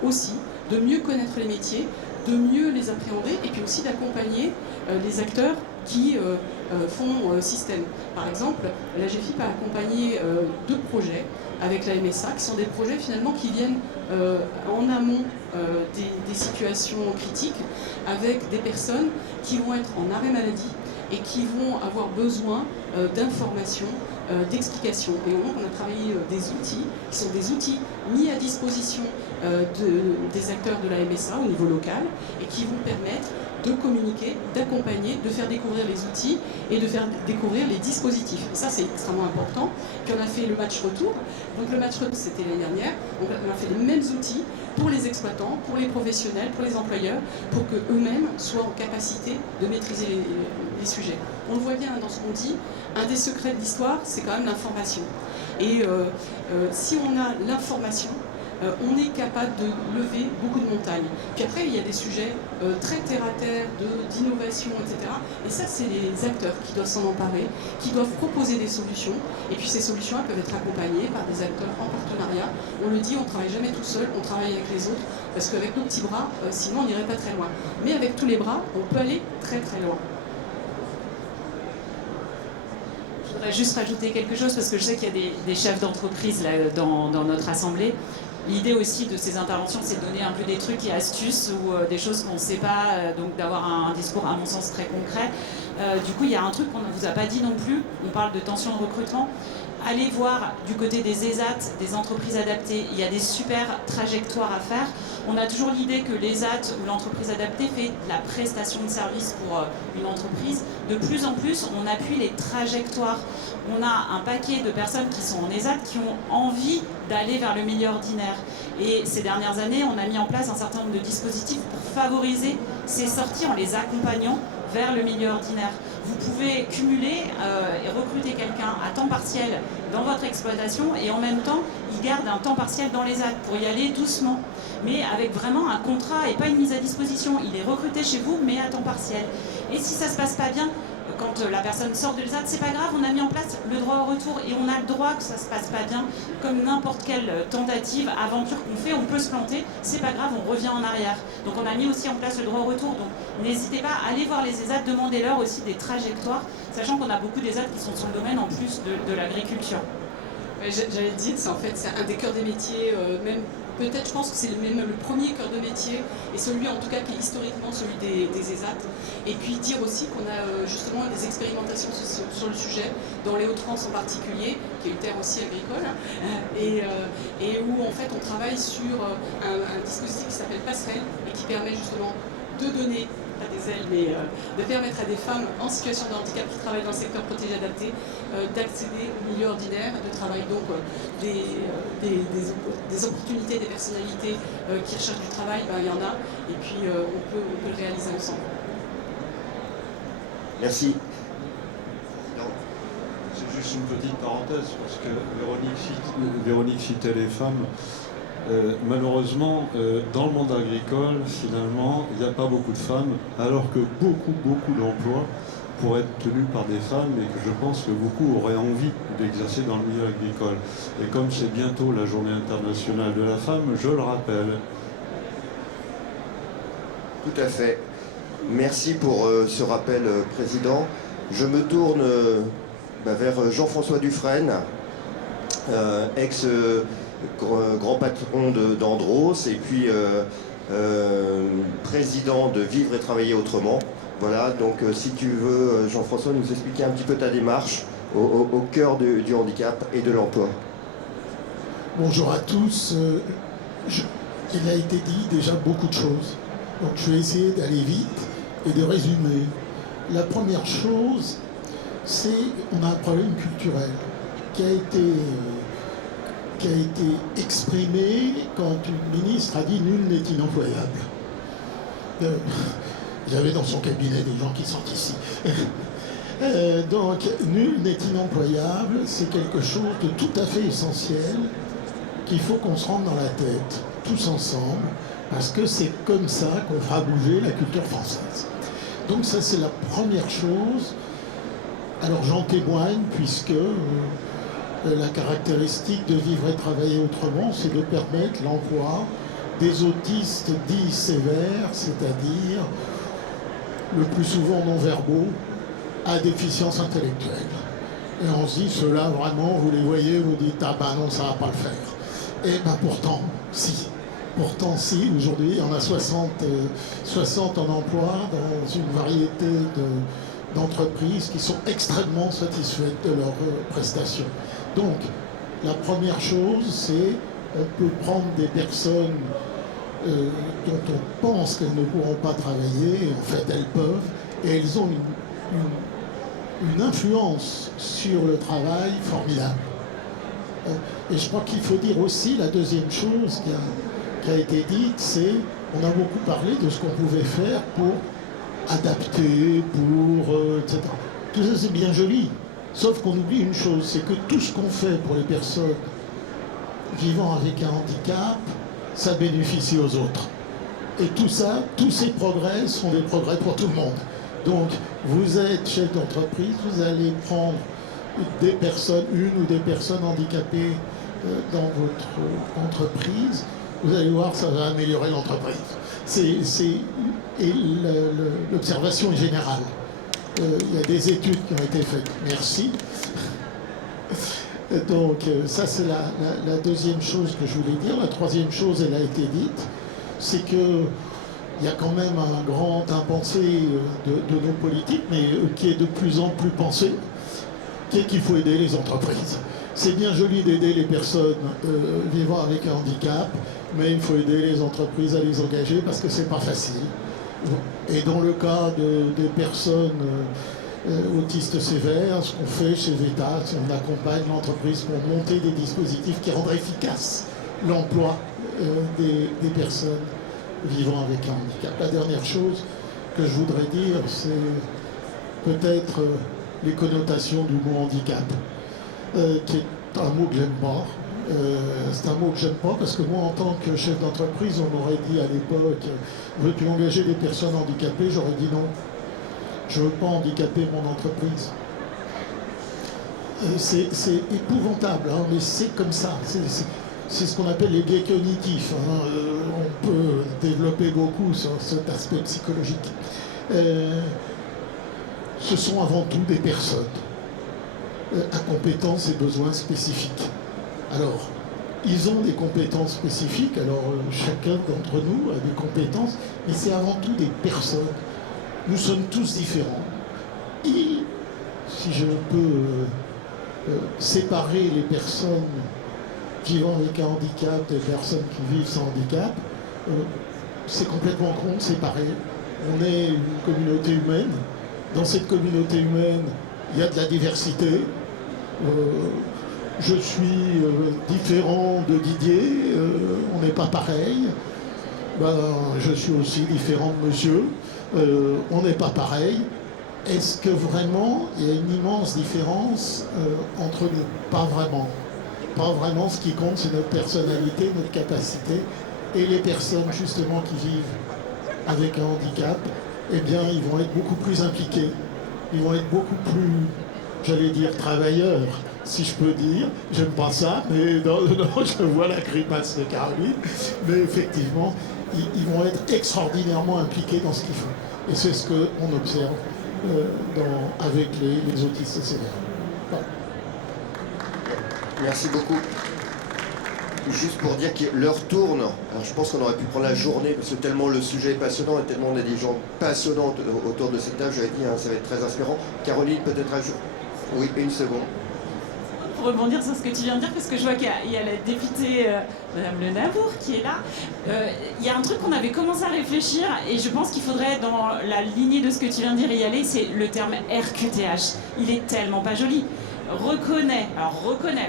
aussi de mieux connaître les métiers, de mieux les appréhender, et puis aussi d'accompagner les acteurs qui font système. Par exemple, la GFIP a accompagné 2 projets avec la MSA, qui sont des projets finalement qui viennent en amont des situations critiques, avec des personnes qui vont être en arrêt maladie et qui vont avoir besoin d'informations, d'explications. Et donc on a travaillé des outils, qui sont des outils mis à disposition des acteurs de la MSA au niveau local, et qui vont permettre de communiquer, d'accompagner, de faire découvrir les outils et de faire découvrir les dispositifs. Et ça, c'est extrêmement important. Puis on a fait le match retour. Donc le match retour, c'était l'année dernière. Donc on a fait les mêmes outils pour les exploitants, pour les professionnels, pour les employeurs, pour qu'eux-mêmes soient en capacité de maîtriser les sujets. On le voit bien dans ce qu'on dit, un des secrets de l'histoire, c'est quand même l'information. Et si on a l'information, on est capable de lever beaucoup de montagnes. Puis après, il y a des sujets très terre-à-terre, d'innovation, etc. Et ça, c'est les acteurs qui doivent s'en emparer, qui doivent proposer des solutions. Et puis ces solutions, elles peuvent être accompagnées par des acteurs en partenariat. On le dit, on ne travaille jamais tout seul, on travaille avec les autres, parce qu'avec nos petits bras, sinon on n'irait pas très loin. Mais avec tous les bras, on peut aller très très loin. Je voudrais juste rajouter quelque chose, parce que je sais qu'il y a des chefs d'entreprise là, dans notre assemblée. L'idée aussi de ces interventions, c'est de donner un peu des trucs et astuces ou des choses qu'on ne sait pas, donc d'avoir un discours à mon sens très concret. Du coup, il y a un truc qu'on ne vous a pas dit non plus, on parle de tension de recrutement. allez voir du côté des ESAT, des entreprises adaptées, il y a des super trajectoires à faire. On a toujours l'idée que l'ESAT ou l'entreprise adaptée fait de la prestation de service pour une entreprise. De plus en plus, on appuie les trajectoires. On a un paquet de personnes qui sont en ESAT qui ont envie d'aller vers le milieu ordinaire. Et ces dernières années, on a mis en place un certain nombre de dispositifs pour favoriser ces sorties en les accompagnant vers le milieu ordinaire. Vous pouvez cumuler et recruter quelqu'un à temps partiel dans votre exploitation et en même temps, il garde un temps partiel dans les ZAD pour y aller doucement, mais avec vraiment un contrat et pas une mise à disposition. Il est recruté chez vous, mais à temps partiel. Et si ça se passe pas bien, quand la personne sort de l'ESAT, c'est pas grave, on a mis en place le droit au retour et on a le droit que ça se passe pas bien, comme n'importe quelle tentative, aventure qu'on fait, on peut se planter, c'est pas grave, on revient en arrière. Donc on a mis aussi en place le droit au retour, donc n'hésitez pas à aller voir les ESAT, demandez-leur aussi des trajectoires, sachant qu'on a beaucoup d'ESAT qui sont sur le domaine en plus de l'agriculture. J'allais dire, c'est en fait c'est un des cœurs des métiers, même peut-être je pense que c'est même le premier cœur de métier, et celui en tout cas qui est historiquement celui des ESAT. Et puis dire aussi qu'on a justement des expérimentations sur le sujet, dans les Hauts-de-France en particulier, qui est une terre aussi agricole, et où en fait on travaille sur un dispositif qui s'appelle Passerelle, et qui permet justement de donner, pas des ailes, mais de permettre à des femmes en situation de handicap qui travaillent dans le secteur protégé adapté d'accéder au milieu ordinaire, de travailler donc des opportunités, des personnalités qui recherchent du travail, il y en a, et puis on peut le réaliser ensemble. Merci. C'est juste une petite parenthèse, parce que Véronique citait les femmes. Malheureusement, dans le monde agricole, finalement, il n'y a pas beaucoup de femmes, alors que beaucoup d'emplois pourraient être tenus par des femmes et que je pense que beaucoup auraient envie d'exercer dans le milieu agricole. Et comme c'est bientôt la journée internationale de la femme, je le rappelle. Tout à fait. Merci pour ce rappel, Président. Je me tourne vers Jean-François Dufresne, grand patron d'Andros et puis président de Vivre et Travailler Autrement. Voilà, donc si tu veux, Jean-François, nous expliquer un petit peu ta démarche au cœur du handicap et de l'emploi. Bonjour à tous. Il a été dit déjà beaucoup de choses. Donc je vais essayer d'aller vite et de résumer. La première chose, c'est qu'on a un problème culturel qui a été exprimé quand une ministre a dit « nul n'est inemployable ». Il y avait dans son cabinet des gens qui sont ici. Donc, nul n'est inemployable, c'est quelque chose de tout à fait essentiel qu'il faut qu'on se rende dans la tête, tous ensemble, parce que c'est comme ça qu'on fera bouger la culture française. Donc ça, c'est la première chose. Alors j'en témoigne, puisque la caractéristique de Vivre et Travailler Autrement, c'est de permettre l'emploi des autistes dits sévères, c'est-à-dire le plus souvent non-verbaux, à déficience intellectuelle. Et on se dit, ceux-là, vraiment, vous les voyez, vous dites, ah ben non, ça va pas le faire. Et ben pourtant, si. Pourtant, si, aujourd'hui, il y en a 60 en emploi dans une variété d'entreprises qui sont extrêmement satisfaites de leurs prestations. Donc, la première chose, c'est on peut prendre des personnes dont on pense qu'elles ne pourront pas travailler, et en fait elles peuvent, et elles ont une influence sur le travail formidable. Et je crois qu'il faut dire aussi la deuxième chose qui a été dite, c'est on a beaucoup parlé de ce qu'on pouvait faire pour adapter, etc. Tout ça c'est bien joli, sauf qu'on oublie une chose, c'est que tout ce qu'on fait pour les personnes vivant avec un handicap, ça bénéficie aux autres. Et tout ça, tous ces progrès sont des progrès pour tout le monde. Donc, vous êtes chef d'entreprise, vous allez prendre des personnes, une ou des personnes handicapées dans votre entreprise, vous allez voir, ça va améliorer l'entreprise. Et l'observation est générale. Il y a des études qui ont été faites. Merci. Donc ça c'est la deuxième chose que je voulais dire. La troisième chose, elle a été dite, c'est qu'il y a quand même un grand impensé de nos politiques, mais qui est de plus en plus pensé, qui est qu'il faut aider les entreprises. c'est bien joli d'aider les personnes vivant avec un handicap, mais il faut aider les entreprises à les engager parce que c'est pas facile. Et dans le cas des personnes autistes sévères, ce qu'on fait chez VETA, c'est qu'on accompagne l'entreprise pour monter des dispositifs qui rendent efficace l'emploi des personnes vivant avec un handicap. La dernière chose que je voudrais dire, c'est peut-être les connotations du mot handicap, qui est un mot que j'aime pas. C'est un mot que j'aime pas parce que moi, en tant que chef d'entreprise, on m'aurait dit à l'époque, veux-tu engager des personnes handicapées? J'aurais dit non. Je ne veux pas handicaper mon entreprise. C'est épouvantable, hein, mais c'est comme ça. C'est ce qu'on appelle les biais cognitifs. Hein. On peut développer beaucoup sur cet aspect psychologique. Ce sont avant tout des personnes à compétences et besoins spécifiques. Alors, ils ont des compétences spécifiques, alors chacun d'entre nous a des compétences, mais c'est avant tout des personnes. Nous sommes tous différents. Et si je peux séparer les personnes vivant avec un handicap des personnes qui vivent sans handicap, c'est complètement con de séparer. On est une communauté humaine. Dans cette communauté humaine, il y a de la diversité. Je suis différent de Didier, on n'est pas pareil. Je suis aussi différent de monsieur, on n'est pas pareil. Est-ce que vraiment il y a une immense différence entre nous? Pas vraiment. Pas vraiment, ce qui compte, c'est notre personnalité, notre capacité. Et les personnes justement qui vivent avec un handicap, eh bien, ils vont être beaucoup plus impliqués. Ils vont être beaucoup plus, j'allais dire, travailleurs, si je peux dire. J'aime pas ça, mais non, je vois la grimace de Caroline. Mais effectivement, ils vont être extraordinairement impliqués dans ce qu'ils font. Et c'est ce qu'on observe avec les autistes sévères. Voilà. Merci beaucoup. Juste pour dire que l'heure tourne, alors je pense qu'on aurait pu prendre la journée parce que tellement le sujet est passionnant et tellement on a des gens passionnants autour de cette table, j'avais dit, hein, ça va être très inspirant. Caroline, peut-être un jour. Oui, une seconde. Pour rebondir sur ce que tu viens de dire, parce que je vois qu'il y a la députée Madame Le Nabour qui est là. Il y a un truc qu'on avait commencé à réfléchir et je pense qu'il faudrait, dans la lignée de ce que tu viens de dire, y aller, c'est le terme RQTH. Il est tellement pas joli. Reconnais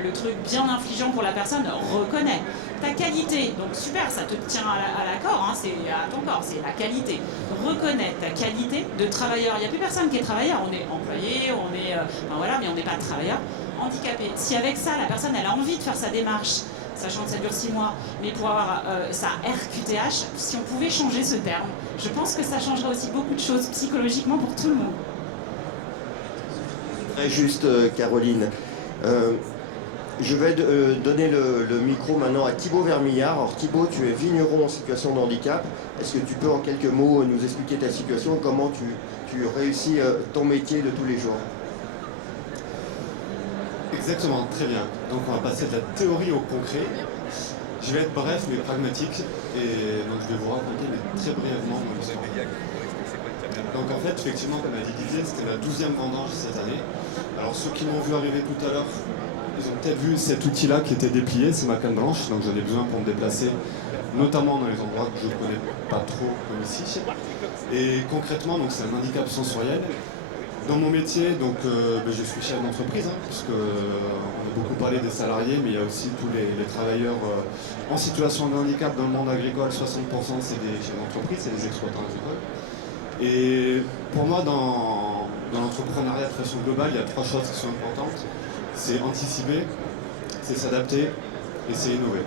le truc bien infligeant pour la personne, reconnais ta qualité, donc super, ça te tient à la corps, hein, c'est à ton corps, c'est la qualité. Reconnais ta qualité de travailleur. Il n'y a plus personne qui est travailleur, on est employé, on est, mais on n'est pas travailleur. Handicapé. Si avec ça, la personne, elle a envie de faire sa démarche, sachant que ça dure 6 mois, mais pour avoir sa RQTH, si on pouvait changer ce terme, je pense que ça changerait aussi beaucoup de choses psychologiquement pour tout le monde. Très juste, Caroline. Je vais donner le micro maintenant à Thibaut Vermillard. Alors Thibaut, tu es vigneron en situation de handicap. Est-ce que tu peux en quelques mots nous expliquer ta situation, comment tu réussis ton métier de tous les jours? Exactement, très bien. Donc on va passer de la théorie au concret. Je vais être bref mais pragmatique et donc je vais vous raconter mais très brièvement mon histoire. Donc en fait, effectivement, comme a dit Didier, c'était la 12e vendange cette année. Alors ceux qui m'ont vu arriver tout à l'heure, ils ont peut-être vu cet outil-là qui était déplié, c'est ma canne blanche, donc j'en ai besoin pour me déplacer, notamment dans les endroits que je ne connais pas trop comme ici. Et concrètement, donc c'est un handicap sensoriel. Dans mon métier, donc, je suis chef d'entreprise, hein, puisque on a beaucoup parlé des salariés, mais il y a aussi tous les travailleurs en situation de handicap dans le monde agricole. 60% c'est des chefs d'entreprise, c'est des exploitants agricoles. Et pour moi, dans l'entrepreneuriat de façon globale, il y a 3 choses qui sont importantes. C'est anticiper, c'est s'adapter et c'est innover.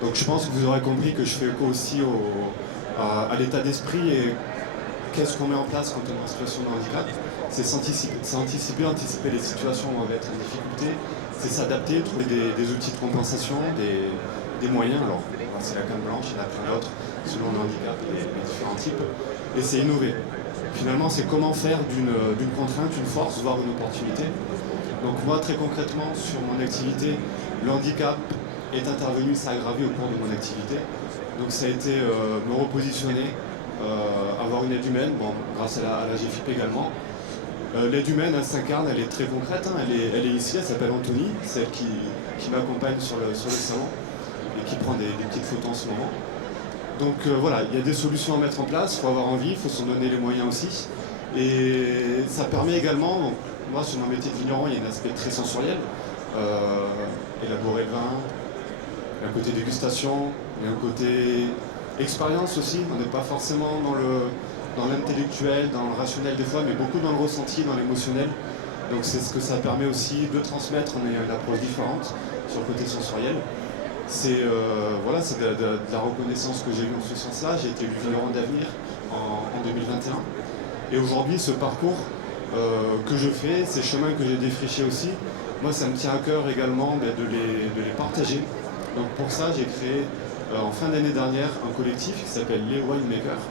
Donc je pense que vous aurez compris que je fais écho aussi à l'état d'esprit et qu'est-ce qu'on met en place quand on est en situation de handicap. C'est anticiper les situations où on va être en difficulté, c'est s'adapter, trouver des outils de compensation, des moyens. Alors, c'est la canne blanche, il y en a plein d'autres, selon le handicap, les différents types. Et c'est innover. Finalement, c'est comment faire d'une contrainte une force, voire une opportunité. Donc moi, très concrètement, sur mon activité, le handicap est intervenu, s'est aggravé au cours de mon activité. Donc ça a été me repositionner, avoir une aide humaine, bon, grâce à la GFIP également. L'aide humaine, elle s'incarne, elle est très concrète, hein. Elle est ici, elle s'appelle Anthony, celle qui m'accompagne sur le salon et qui prend des petites photos en ce moment. Donc voilà, il y a des solutions à mettre en place, il faut avoir envie, il faut s'en donner les moyens aussi. Et ça permet également, donc, moi sur mon métier de vigneron, il y a un aspect très sensoriel, élaborer le vin, il y a un côté dégustation, il y a un côté expérience aussi, on n'est pas forcément dans l'intellectuel, dans le rationnel des fois, mais beaucoup dans le ressenti, dans l'émotionnel. Donc c'est ce que ça permet aussi de transmettre, on a une approche différente sur le côté sensoriel. C'est voilà, c'est de la reconnaissance que j'ai eue en ce sens-là. J'ai été élu vigneron d'avenir en 2021. Et aujourd'hui, ce parcours que je fais, ces chemins que j'ai défrichés aussi, moi ça me tient à cœur également de les partager. Donc pour ça, j'ai créé en fin d'année dernière un collectif qui s'appelle les Winemakers.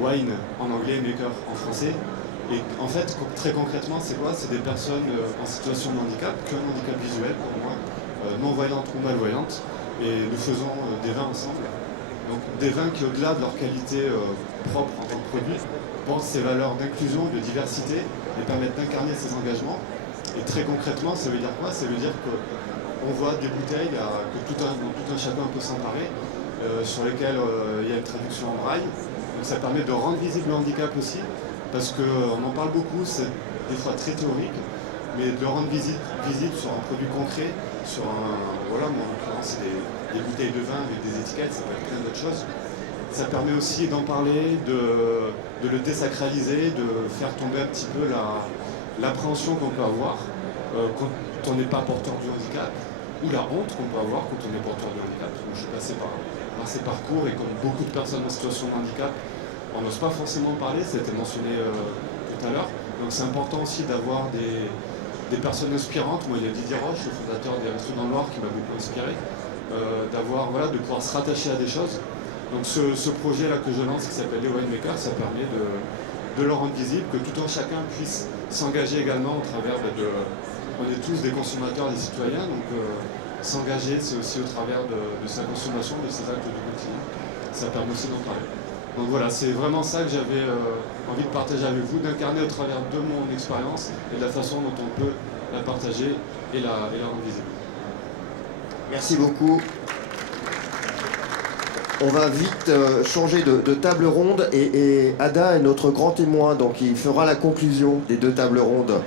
Wine en anglais, maker en français. Et en fait, très concrètement, c'est quoi? C'est des personnes en situation de handicap, qu'un handicap visuel pour moi, non-voyantes ou malvoyantes. Et nous faisons des vins ensemble. Donc des vins qui, au-delà de leur qualité propre en tant que produit, pensent ces valeurs d'inclusion, de diversité, et permettent d'incarner ces engagements. Et très concrètement, ça veut dire quoi? Ça veut dire qu'on voit des bouteilles que tout un chacun peut s'emparer, sur lesquelles il y a une traduction en braille. Donc ça permet de rendre visible le handicap aussi, parce qu'on en parle beaucoup, c'est des fois très théorique, mais de le rendre visible sur un produit concret, sur un... Voilà, moi en l'occurrence, c'est des bouteilles de vin avec des étiquettes, ça peut être plein d'autres choses. Ça permet aussi d'en parler, de le désacraliser, de faire tomber un petit peu l'appréhension qu'on peut avoir quand on n'est pas porteur du handicap, ou la honte qu'on peut avoir quand on est porteur du handicap. Donc, je suis passé par ces parcours, et comme beaucoup de personnes en situation de handicap, on n'ose pas forcément parler, ça a été mentionné tout à l'heure. Donc c'est important aussi d'avoir des personnes inspirantes. Moi, il y a Didier Roche, le fondateur des Restos dans le Noir, qui m'a beaucoup inspiré, de pouvoir se rattacher à des choses. Donc ce projet-là que je lance, qui s'appelle les Winemakers, ça permet de le rendre visible, que tout un chacun puisse s'engager également au travers on est tous des consommateurs, des citoyens, donc s'engager, c'est aussi au travers de sa consommation, de ses actes de quotidien. Ça permet aussi d'en parler. Donc voilà, c'est vraiment ça que j'avais envie de partager avec vous, d'incarner au travers de mon expérience et de la façon dont on peut la partager et la rendre visible. Merci beaucoup. On va vite changer de table ronde et Ada est notre grand témoin, donc il fera la conclusion des deux tables rondes.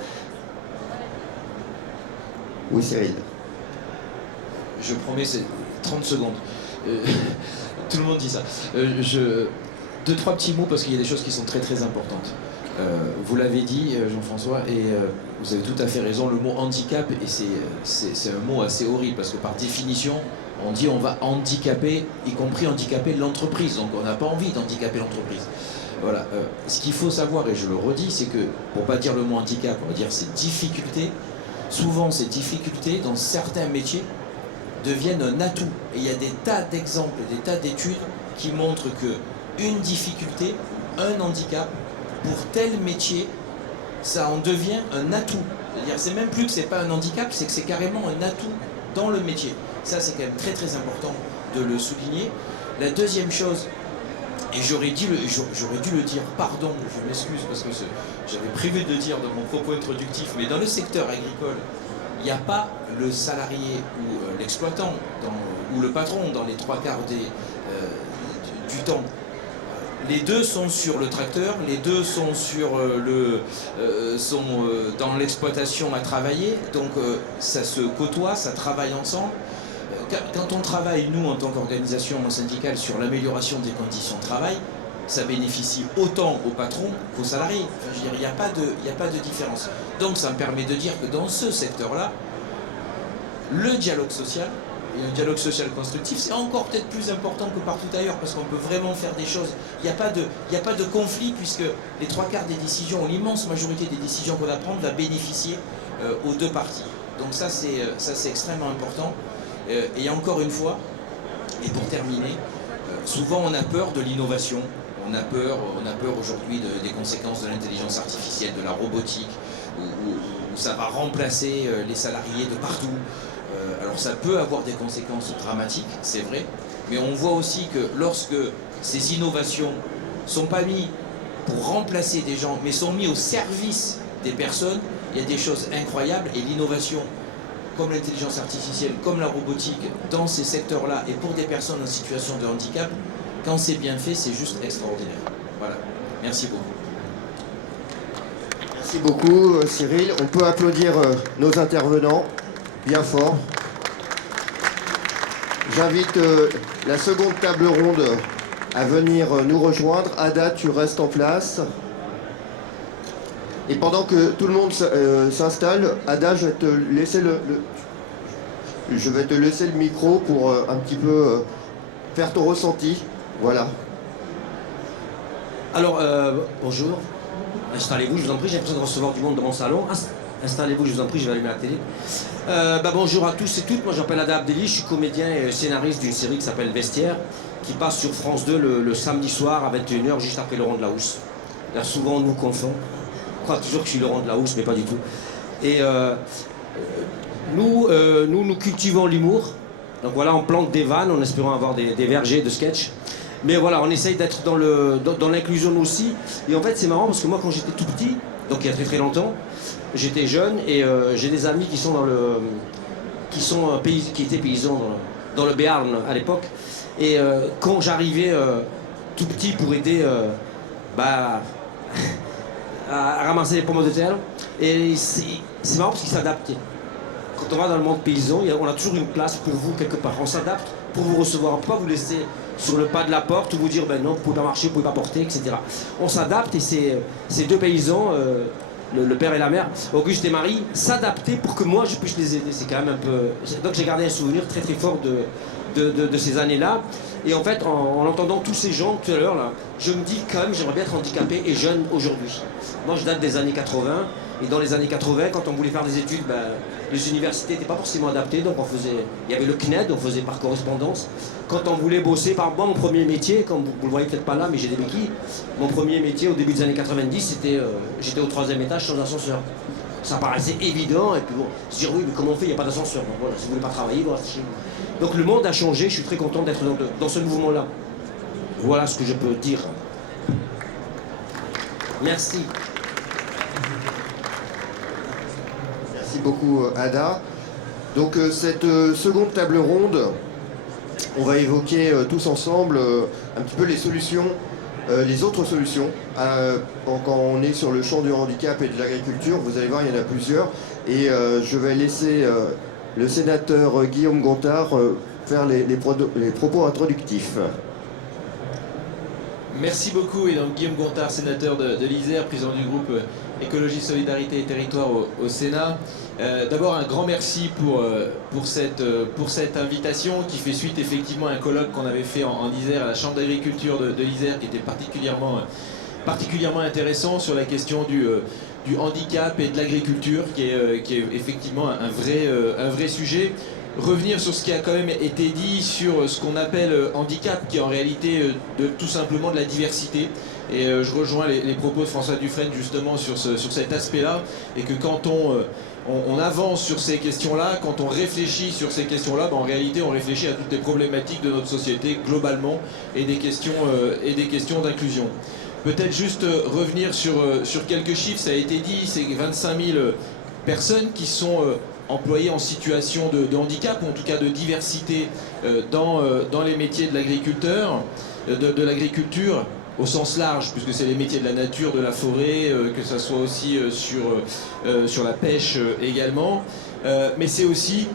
Oui, Cyril. Je promets, c'est 30 secondes. Tout le monde dit ça. Deux, trois petits mots parce qu'il y a des choses qui sont très très importantes. Vous l'avez dit, Jean-François, et vous avez tout à fait raison, le mot handicap, et c'est un mot assez horrible parce que par définition, on dit on va handicaper, y compris handicaper l'entreprise, donc on n'a pas envie d'handicaper l'entreprise. Voilà. Ce qu'il faut savoir, et je le redis, c'est que, pour pas dire le mot handicap, on va dire ces difficultés, souvent ces difficultés dans certains métiers deviennent un atout. Et il y a des tas d'exemples, des tas d'études qui montrent que une difficulté, un handicap, pour tel métier, ça en devient un atout. C'est-à-dire, c'est même plus que c'est pas un handicap, c'est que c'est carrément un atout dans le métier. Ça, c'est quand même très très important de le souligner. La deuxième chose, et j'aurais dû le dire, pardon, je m'excuse parce que j'avais prévu de le dire dans mon propos introductif, mais dans le secteur agricole, il n'y a pas le salarié ou l'exploitant ou le patron dans les trois quarts du temps. Les deux sont sur le tracteur, les deux sont dans l'exploitation à travailler, donc ça se côtoie, ça travaille ensemble. Quand on travaille, nous, en tant qu'organisation syndicale, sur l'amélioration des conditions de travail, ça bénéficie autant aux patrons qu'aux salariés. Enfin, je veux dire, il n'y a pas de différence. Donc ça me permet de dire que dans ce secteur-là, le dialogue social, et un dialogue social constructif, c'est encore peut-être plus important que partout ailleurs, parce qu'on peut vraiment faire des choses. Il n'y a pas de conflit, puisque les trois quarts des décisions, ou l'immense majorité des décisions qu'on va prendre, va bénéficier aux deux parties. Donc ça, c'est extrêmement important. Et encore une fois, et pour terminer, souvent on a peur de l'innovation, on a peur aujourd'hui des conséquences de l'intelligence artificielle, de la robotique, où ça va remplacer les salariés de partout. Alors ça peut avoir des conséquences dramatiques, c'est vrai, mais on voit aussi que lorsque ces innovations ne sont pas mises pour remplacer des gens, mais sont mises au service des personnes, il y a des choses incroyables et l'innovation, comme l'intelligence artificielle, comme la robotique, dans ces secteurs-là et pour des personnes en situation de handicap, quand c'est bien fait, c'est juste extraordinaire. Voilà. Merci beaucoup. Merci beaucoup Cyril. On peut applaudir nos intervenants bien fort. J'invite la seconde table ronde à venir nous rejoindre. Ada, tu restes en place. Et pendant que tout le monde s'installe, Ada, je vais te laisser le micro pour un petit peu faire ton ressenti. Voilà. Alors, bonjour. Installez-vous, je vous en prie, j'ai l'impression de recevoir du monde dans mon salon. Installez-vous, je vous en prie, je vais allumer la télé. Bonjour à tous et toutes, moi j'appelle Ada Abdelli, je suis comédien et scénariste d'une série qui s'appelle Vestiaire, qui passe sur France 2 le samedi soir à 21h, juste après Laurent de la Housse. Là, souvent on nous confond. Je crois toujours que je suis Laurent de la Housse, mais pas du tout. Et nous cultivons l'humour. Donc voilà, on plante des vannes en espérant avoir des vergers de sketch. Mais voilà, on essaye d'être dans l'inclusion aussi. Et en fait, c'est marrant parce que moi, quand j'étais tout petit, donc il y a très très longtemps, j'étais jeune et j'ai des amis qui étaient paysans dans le Béarn à l'époque. Et quand j'arrivais tout petit pour aider à ramasser les pommes de terre, et c'est marrant parce qu'ils s'adaptaient. Quand on va dans le monde paysan, on a toujours une place pour vous quelque part. On s'adapte pour vous recevoir, on ne peut pas vous laisser sur le pas de la porte ou vous dire ben non, vous ne pouvez pas marcher, vous ne pouvez pas porter, etc. On s'adapte et ces deux paysans, le père et la mère, Auguste et Marie, s'adaptaient pour que moi je puisse les aider. C'est quand même un peu. Donc j'ai gardé un souvenir très très fort de ces années-là. Et en fait, en entendant tous ces gens tout à l'heure, là, je me dis quand même j'aimerais bien être handicapé et jeune aujourd'hui. Moi je date des années 80. Et dans les années 80, quand on voulait faire des études, les universités n'étaient pas forcément adaptées, donc il y avait le CNED, on faisait par correspondance. Quand on voulait bosser, par moi, mon premier métier, comme vous le voyez peut-être pas là, mais j'ai des béquilles, mon premier métier au début des années 90, c'était, j'étais au 3e étage sans ascenseur. Ça paraissait évident, et puis bon, se dire oui, mais comment on fait, il n'y a pas d'ascenseur. Donc voilà, si vous ne voulez pas travailler, voilà, c'est chez vous. Donc le monde a changé, je suis très content d'être dans ce mouvement-là. Voilà ce que je peux dire. Merci. Merci beaucoup Ada. Donc cette seconde table ronde, on va évoquer tous ensemble un petit peu les solutions, les autres solutions. Quand on est sur le champ du handicap et de l'agriculture, vous allez voir, il y en a plusieurs. Et je vais laisser le sénateur Guillaume Gontard faire les propos introductifs. Merci beaucoup. Et donc Guillaume Gontard, sénateur de l'Isère, président du groupe Écologie, Solidarité et Territoire au Sénat. D'abord un grand merci pour cette invitation qui fait suite effectivement à un colloque qu'on avait fait en Isère à la Chambre d'agriculture de l'Isère qui était particulièrement intéressant sur la question du handicap et de l'agriculture qui est effectivement un vrai sujet. Revenir sur ce qui a quand même été dit sur ce qu'on appelle handicap, qui est en réalité tout simplement de la diversité. Et je rejoins les propos de François Dufresne justement sur cet aspect-là, et que quand on avance sur ces questions-là, quand on réfléchit sur ces questions-là, en réalité on réfléchit à toutes les problématiques de notre société globalement et des questions d'inclusion. Peut-être juste revenir sur quelques chiffres, ça a été dit, c'est 25 000 personnes qui sont employés en situation de handicap, ou en tout cas de diversité dans les métiers de l'agriculteur, de l'agriculture au sens large, puisque c'est les métiers de la nature, de la forêt, que ce soit aussi sur la pêche également. Mais c'est aussi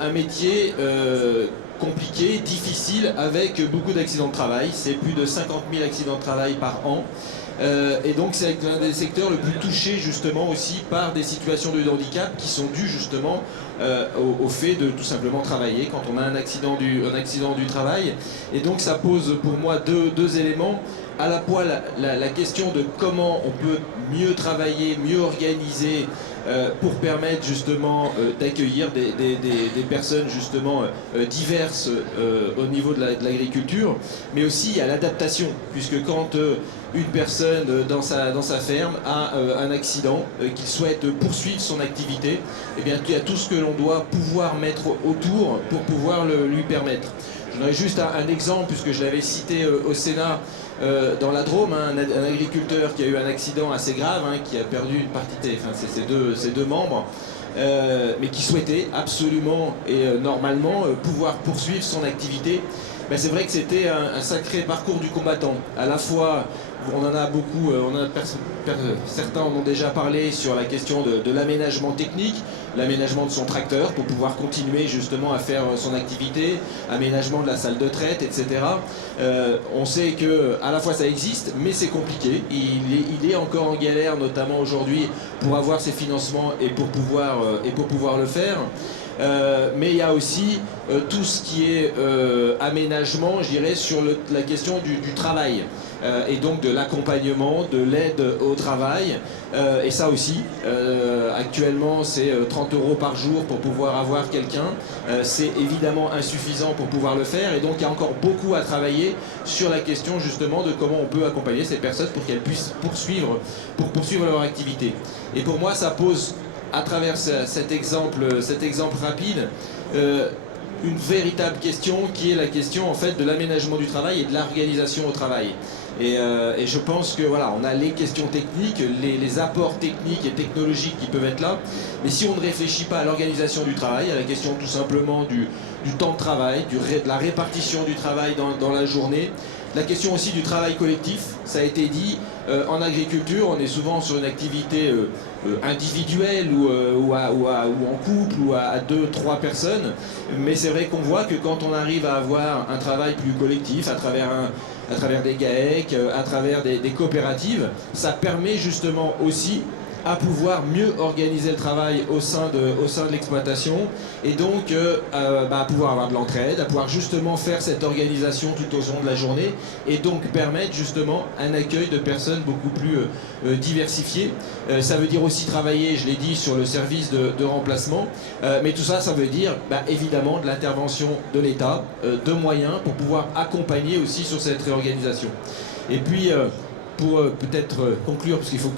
un métier compliqué, difficile, avec beaucoup d'accidents de travail. C'est plus de 50 000 accidents de travail par an. Et donc c'est l'un des secteurs le plus touchés justement aussi par des situations de handicap qui sont dues justement au fait de tout simplement travailler quand on a un accident du travail. Et donc ça pose pour moi deux éléments. À la fois la question de comment on peut mieux travailler, mieux organiser pour permettre justement d'accueillir des personnes justement diverses au niveau de l'agriculture, mais aussi à l'adaptation, puisque quand une personne dans sa ferme a un accident, qu'il souhaite poursuivre son activité, eh bien il y a tout ce que l'on doit pouvoir mettre autour pour pouvoir lui permettre. J'en aurais juste un exemple, puisque je l'avais cité au Sénat. dans la Drôme, hein, un agriculteur qui a eu un accident assez grave, hein, qui a perdu une partie de ses deux membres, mais qui souhaitait absolument et normalement pouvoir poursuivre son activité. Ben, c'est vrai que c'était un sacré parcours du combattant. À la fois, on en a beaucoup, certains en ont déjà parlé sur la question de l'aménagement technique, l'aménagement de son tracteur pour pouvoir continuer justement à faire son activité, aménagement de la salle de traite, etc. On sait que à la fois ça existe, mais c'est compliqué. Il est encore en galère, notamment aujourd'hui, pour avoir ses financements et pour pouvoir le faire. Mais il y a aussi tout ce qui est aménagement, je dirais, sur la question du travail et donc de l'accompagnement, de l'aide au travail. Et ça aussi, actuellement, c'est 30 € par jour pour pouvoir avoir quelqu'un. C'est évidemment insuffisant pour pouvoir le faire. Et donc, il y a encore beaucoup à travailler sur la question, justement, de comment on peut accompagner ces personnes pour qu'elles puissent poursuivre leur activité. Et pour moi, ça pose, à travers cet exemple rapide, une véritable question qui est la question en fait de l'aménagement du travail et de l'organisation au travail. Et je pense que voilà, on a les questions techniques, les apports techniques et technologiques qui peuvent être là, mais si on ne réfléchit pas à l'organisation du travail, à la question tout simplement du temps de travail, de la répartition du travail dans la journée, la question aussi du travail collectif, ça a été dit, en agriculture, on est souvent sur une activité individuelle ou en couple ou à 2-3 personnes, mais c'est vrai qu'on voit que quand on arrive à avoir un travail plus collectif, à travers des GAEC, à travers des coopératives, ça permet justement aussi à pouvoir mieux organiser le travail au sein de l'exploitation et donc à pouvoir avoir de l'entraide, à pouvoir justement faire cette organisation tout au long de la journée et donc permettre justement un accueil de personnes beaucoup plus diversifiées. Ça veut dire aussi travailler, je l'ai dit, sur le service de remplacement, mais tout ça, ça veut dire évidemment de l'intervention de l'État, de moyens pour pouvoir accompagner aussi sur cette réorganisation. Et puis pour peut-être conclure, parce qu'il faut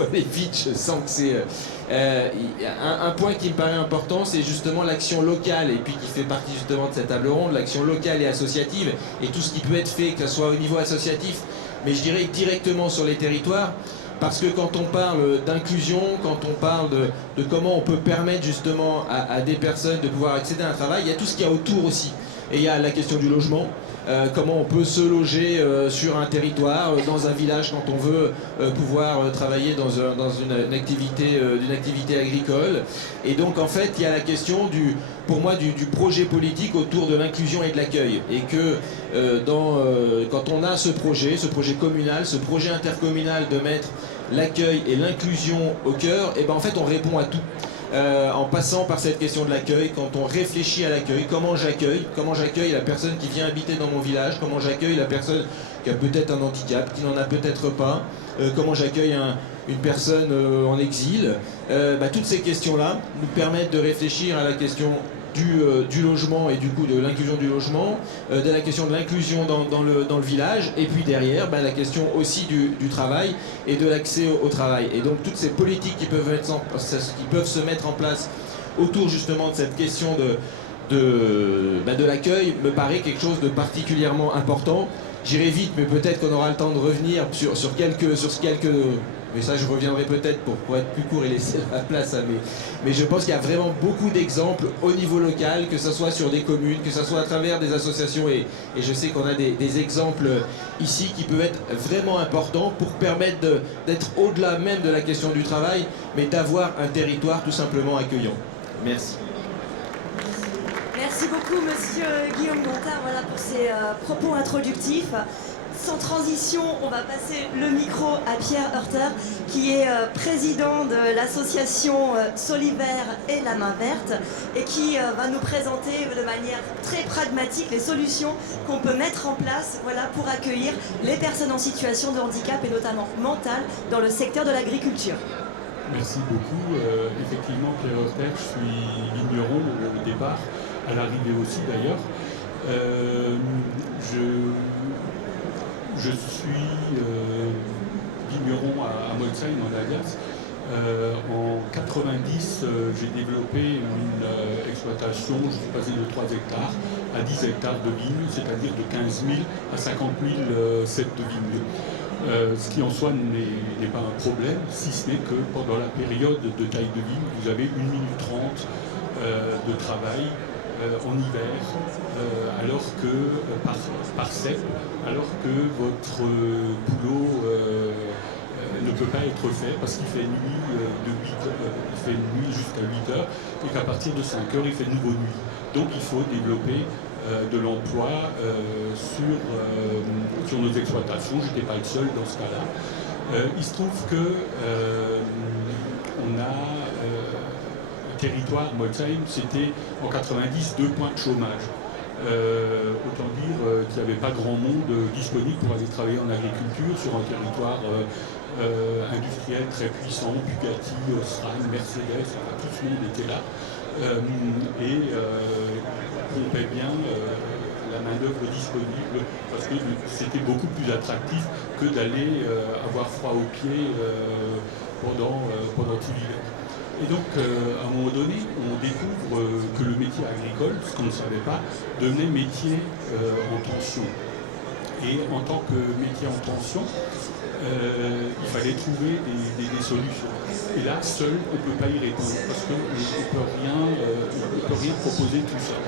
aller vite, je sens que c'est... un point qui me paraît important, c'est justement l'action locale, et puis qui fait partie justement de cette table ronde, l'action locale et associative, et tout ce qui peut être fait, que ce soit au niveau associatif, mais je dirais directement sur les territoires, parce que quand on parle d'inclusion, quand on parle de comment on peut permettre justement à des personnes de pouvoir accéder à un travail, il y a tout ce qu'il y a autour aussi. Et il y a la question du logement. Comment on peut se loger sur un territoire, dans un village quand on veut pouvoir travailler dans une activité agricole. Et donc en fait il y a la question pour moi du projet politique autour de l'inclusion et de l'accueil. Et que quand on a ce projet communal, ce projet intercommunal de mettre l'accueil et l'inclusion au cœur, et ben en fait on répond à tout. En passant par cette question de l'accueil, quand on réfléchit à l'accueil, comment j'accueille la personne qui vient habiter dans mon village, comment j'accueille la personne qui a peut-être un handicap, qui n'en a peut-être pas, comment j'accueille une personne en exil, toutes ces questions-là nous permettent de réfléchir à la question du logement et du coup de l'inclusion du logement, de la question de l'inclusion dans le village, et puis derrière la question aussi du travail et de l'accès au travail. Et donc toutes ces politiques qui peuvent se mettre en place autour justement de cette question de l'accueil me paraît quelque chose de particulièrement important. J'irai vite, mais peut-être qu'on aura le temps de revenir sur quelques... Mais ça, je reviendrai peut-être pour être plus court et laisser la place à mais je pense qu'il y a vraiment beaucoup d'exemples au niveau local, que ce soit sur des communes, que ce soit à travers des associations. Et je sais qu'on a des exemples ici qui peuvent être vraiment importants pour permettre d'être au-delà même de la question du travail, mais d'avoir un territoire tout simplement accueillant. Merci. Merci beaucoup, monsieur Guillaume Gontard, pour ces propos introductifs. Sans transition, on va passer le micro à Pierre Heurter, qui est président de l'association Solivaire et la Main Verte, et qui va nous présenter de manière très pragmatique les solutions qu'on peut mettre en place pour accueillir les personnes en situation de handicap, et notamment mental, dans le secteur de l'agriculture. Merci beaucoup. Effectivement, Pierre Heurter, je suis vigneron au départ, à l'arrivée aussi d'ailleurs. Je suis vigneron à Molsheim en Alsace. En 90, j'ai développé une exploitation, je suis passé de 3 hectares à 10 hectares de vignes, c'est-à-dire de 15 000 à 50 000 cèpes de vignes. Ce qui en soi n'est pas un problème, si ce n'est que pendant la période de taille de vigne, vous avez 1 minute 30 de travail en hiver, alors que par cep, alors que votre boulot ne peut pas être fait parce qu'il fait nuit il fait nuit jusqu'à 8 heures et qu'à partir de 5 heures il fait nouveau nuit. Donc il faut développer de l'emploi sur nos exploitations. Je n'étais pas le seul dans ce cas-là. Il se trouve que on a le territoire Molsheim, c'était en 90 2 points de chômage. Autant dire qu'il n'y avait pas grand monde disponible pour aller travailler en agriculture sur un territoire industriel très puissant, Bugatti, Osram, Mercedes, tout ce monde était là et pompait bien la main-d'œuvre disponible parce que c'était beaucoup plus attractif que d'aller avoir froid aux pieds pendant tout l'hiver. Et donc, à un moment donné, on découvre que le métier agricole, ce qu'on ne savait pas, devenait métier en tension. Et en tant que métier en tension, il fallait trouver des solutions. Et là, seul, on ne peut pas y répondre parce qu'on ne peut rien proposer tout ça.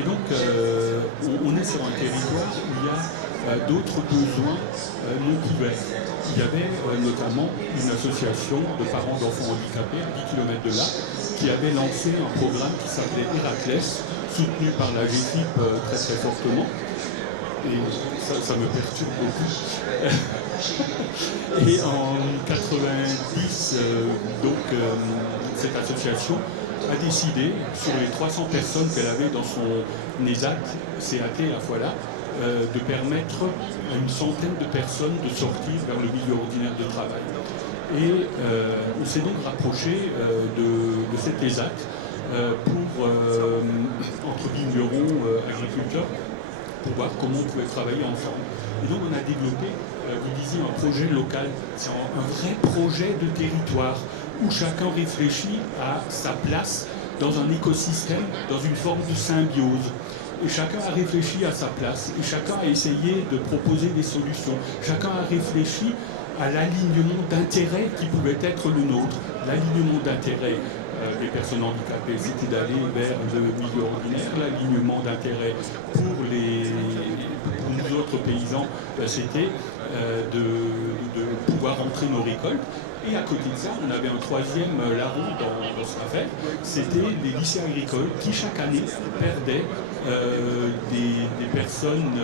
Et donc, on est sur un territoire où il y a d'autres besoins non couverts. Il y avait notamment une association de parents d'enfants handicapés à 10 km de là qui avait lancé un programme qui s'appelait Héraclès, soutenu par la GFIP très très fortement. Et ça me perturbe beaucoup. Et en 90, cette association a décidé, sur les 300 personnes qu'elle avait dans son ESAT, CAT à la fois là, de permettre à une centaine de personnes de sortir vers le milieu ordinaire de travail. Et on s'est donc rapproché de cet ESAT entre vignerons, agriculteurs, pour voir comment on pouvait travailler ensemble. Et donc on a développé, vous disiez, un projet local. C'est un vrai projet de territoire où chacun réfléchit à sa place dans un écosystème, dans une forme de symbiose. Et chacun a réfléchi à sa place, et chacun a essayé de proposer des solutions. Chacun a réfléchi à l'alignement d'intérêts qui pouvait être le nôtre. L'alignement d'intérêts des personnes handicapées, c'était d'aller vers le milieu ordinaire. L'alignement d'intérêts pour nous autres paysans, c'était de pouvoir entrer nos récoltes. Et à côté de ça, on avait un troisième larron dans ce affaire, c'était les lycées agricoles qui chaque année perdaient des personnes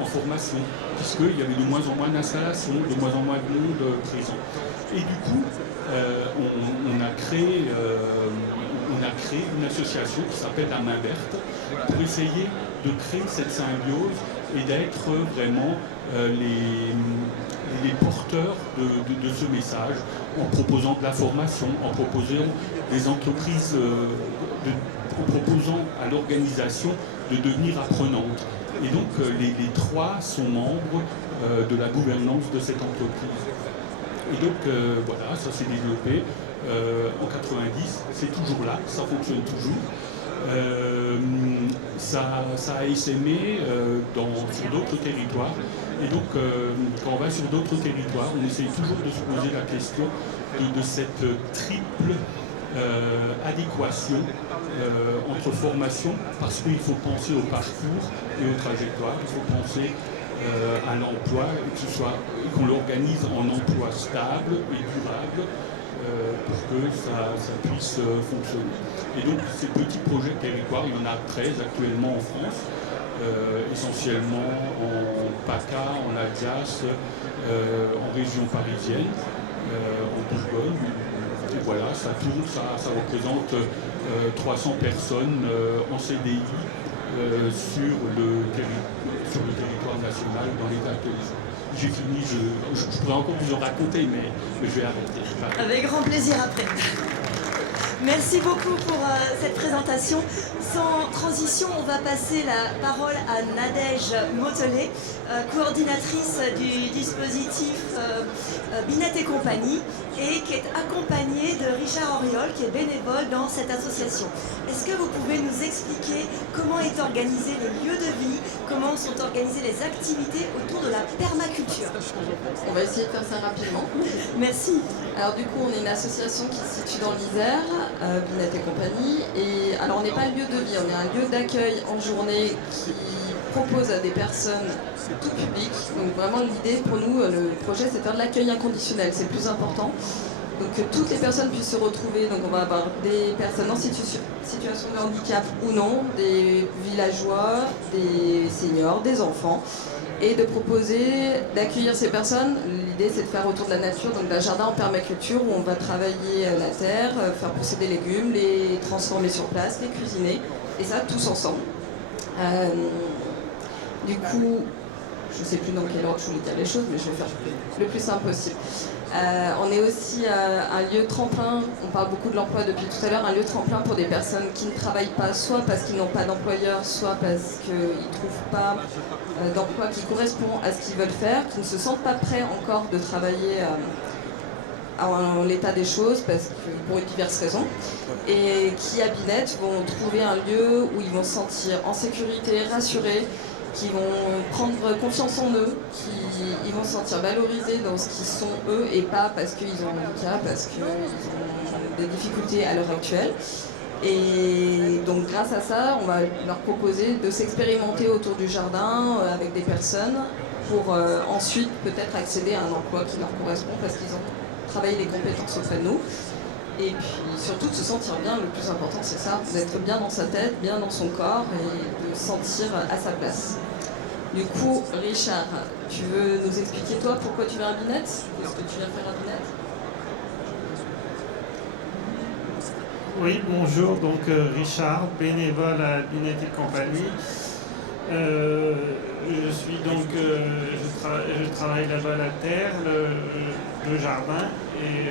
en formation, puisqu'il y avait de moins en moins d'installations, de moins en moins de monde présent. Et du coup, on a créé une association qui s'appelle La Main Verte pour essayer de créer cette symbiose et d'être vraiment les porteurs de ce message en proposant de la formation, en proposant des entreprises, en proposant à l'organisation de devenir apprenante. Et donc les trois sont membres de la gouvernance de cette entreprise. Et donc voilà, ça s'est développé en 90, c'est toujours là, ça fonctionne toujours. Ça a essaimé sur d'autres territoires. Et donc, quand on va sur d'autres territoires, on essaye toujours de se poser la question de cette triple adéquation entre formation, parce qu'il faut penser au parcours et aux trajectoires, il faut penser à l'emploi, et qu'on l'organise en emploi stable et durable pour que ça puisse fonctionner. Et donc, ces petits projets de territoire, il y en a 13 actuellement en France. Essentiellement en PACA, en Alsace, en région parisienne, en Bourgogne. Et voilà, ça tourne, ça représente 300 personnes en CDI sur le territoire national dans l'État actuel. J'ai fini, je pourrais encore vous en raconter, mais je vais arrêter. Avec grand plaisir après. Merci beaucoup pour cette présentation. Sans transition, on va passer la parole à Nadège Motelet, coordinatrice du dispositif Binette et compagnie, et qui est accompagné de Richard Auriol, qui est bénévole dans cette association. Est-ce que vous pouvez nous expliquer comment est organisé les lieux de vie, comment sont organisées les activités autour de la permaculture? On va essayer de faire ça rapidement. Merci. Alors du coup, on est une association qui se situe dans l'Isère, Binette et compagnie. Et alors on n'est pas un lieu de vie, on est un lieu d'accueil en journée qui propose à des personnes tout public. Donc vraiment l'idée pour nous, le projet, c'est de faire de l'accueil inconditionnel, c'est le plus important. Donc que toutes les personnes puissent se retrouver. Donc on va avoir des personnes en situation de handicap ou non, des villageois, des seniors, des enfants. Et de proposer d'accueillir ces personnes. L'idée, c'est de faire autour de la nature, donc d'un jardin en permaculture où on va travailler la terre, faire pousser des légumes, les transformer sur place, les cuisiner, et ça tous ensemble. Du coup, je ne sais plus dans quel ordre je voulais dire les choses, mais je vais faire le plus simple possible. On est aussi un lieu tremplin, on parle beaucoup de l'emploi depuis tout à l'heure, un lieu tremplin pour des personnes qui ne travaillent pas, soit parce qu'ils n'ont pas d'employeur, soit parce qu'ils ne trouvent pas d'emploi qui correspond à ce qu'ils veulent faire, qui ne se sentent pas prêts encore de travailler en l'état des choses, parce que, pour diverses raisons, et qui à Binette vont trouver un lieu où ils vont se sentir en sécurité, rassurés, qui vont prendre confiance en eux, ils vont se sentir valorisés dans ce qu'ils sont eux et pas parce qu'ils ont un handicap, parce qu'ils ont des difficultés à l'heure actuelle. Et donc grâce à ça, on va leur proposer de s'expérimenter autour du jardin avec des personnes pour ensuite peut-être accéder à un emploi qui leur correspond parce qu'ils ont travaillé les compétences auprès de nous. Et puis surtout de se sentir bien, le plus important c'est ça, d'être bien dans sa tête, bien dans son corps et de se sentir à sa place. Du coup, Richard, tu veux nous expliquer toi pourquoi tu viens à Binette? Qu'est-ce que tu viens faire à Binette? Oui, bonjour, donc Richard, bénévole à Binette et compagnie. Je suis donc, je travaille là-bas la terre, le jardin, et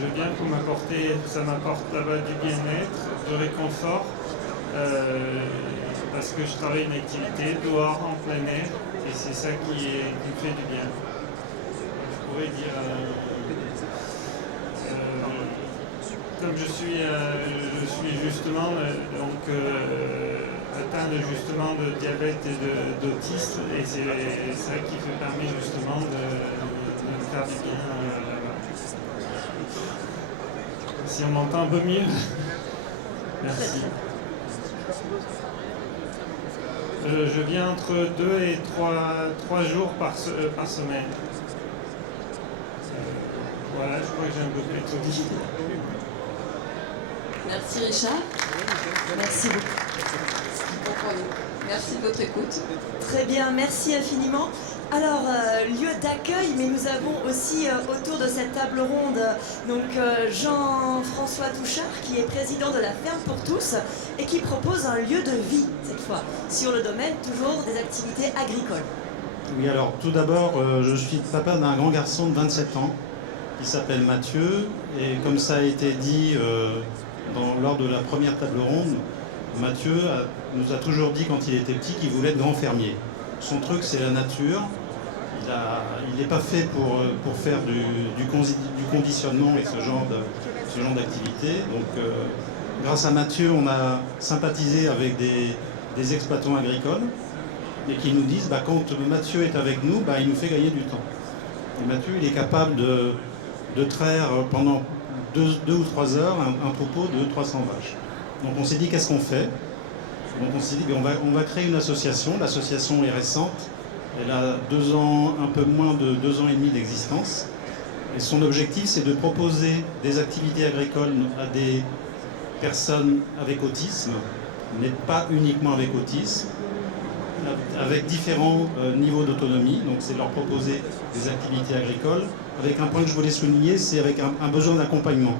je viens pour m'apporter, ça m'apporte là-bas du bien-être, du réconfort, parce que je travaille une activité dehors en plein air, et c'est ça qui me fait du bien. Je pourrais dire, comme je suis justement atteint justement de diabète et d'autisme, et c'est ça qui permet justement de me faire du bien là-bas. Si on m'entend un peu mieux. Merci. Je viens entre 2 et 3 jours par semaine. Voilà, je crois que j'ai un peu plus tout dit. Merci Richard. Merci beaucoup. Merci de votre écoute. Très bien, merci infiniment. Alors, lieu d'accueil, mais nous avons aussi autour de cette table ronde donc Jean-François Touchard, qui est président de la Ferme pour tous et qui propose un lieu de vie, cette fois, sur le domaine toujours des activités agricoles. Oui, alors tout d'abord, je suis papa d'un grand garçon de 27 ans qui s'appelle Mathieu, et comme ça a été dit lors de la première table ronde, Mathieu nous a toujours dit quand il était petit qu'il voulait être grand fermier. Son truc, c'est la nature. Il n'est pas fait pour faire du conditionnement et ce genre d'activité. Donc, grâce à Mathieu, on a sympathisé avec des exploitants agricoles et qui nous disent quand Mathieu est avec nous, il nous fait gagner du temps. Et Mathieu, il est capable de traire pendant 2 ou 3 heures un troupeau de 300 vaches. Donc on s'est dit, qu'est-ce qu'on fait? Donc on s'est dit, on va créer une association. L'association est récente. Elle a 2 ans, un peu moins de 2 ans et demi d'existence. Et son objectif, c'est de proposer des activités agricoles à des personnes avec autisme, mais pas uniquement avec autisme, avec différents niveaux d'autonomie. Donc c'est leur proposer des activités agricoles, avec un point que je voulais souligner, c'est avec un besoin d'accompagnement.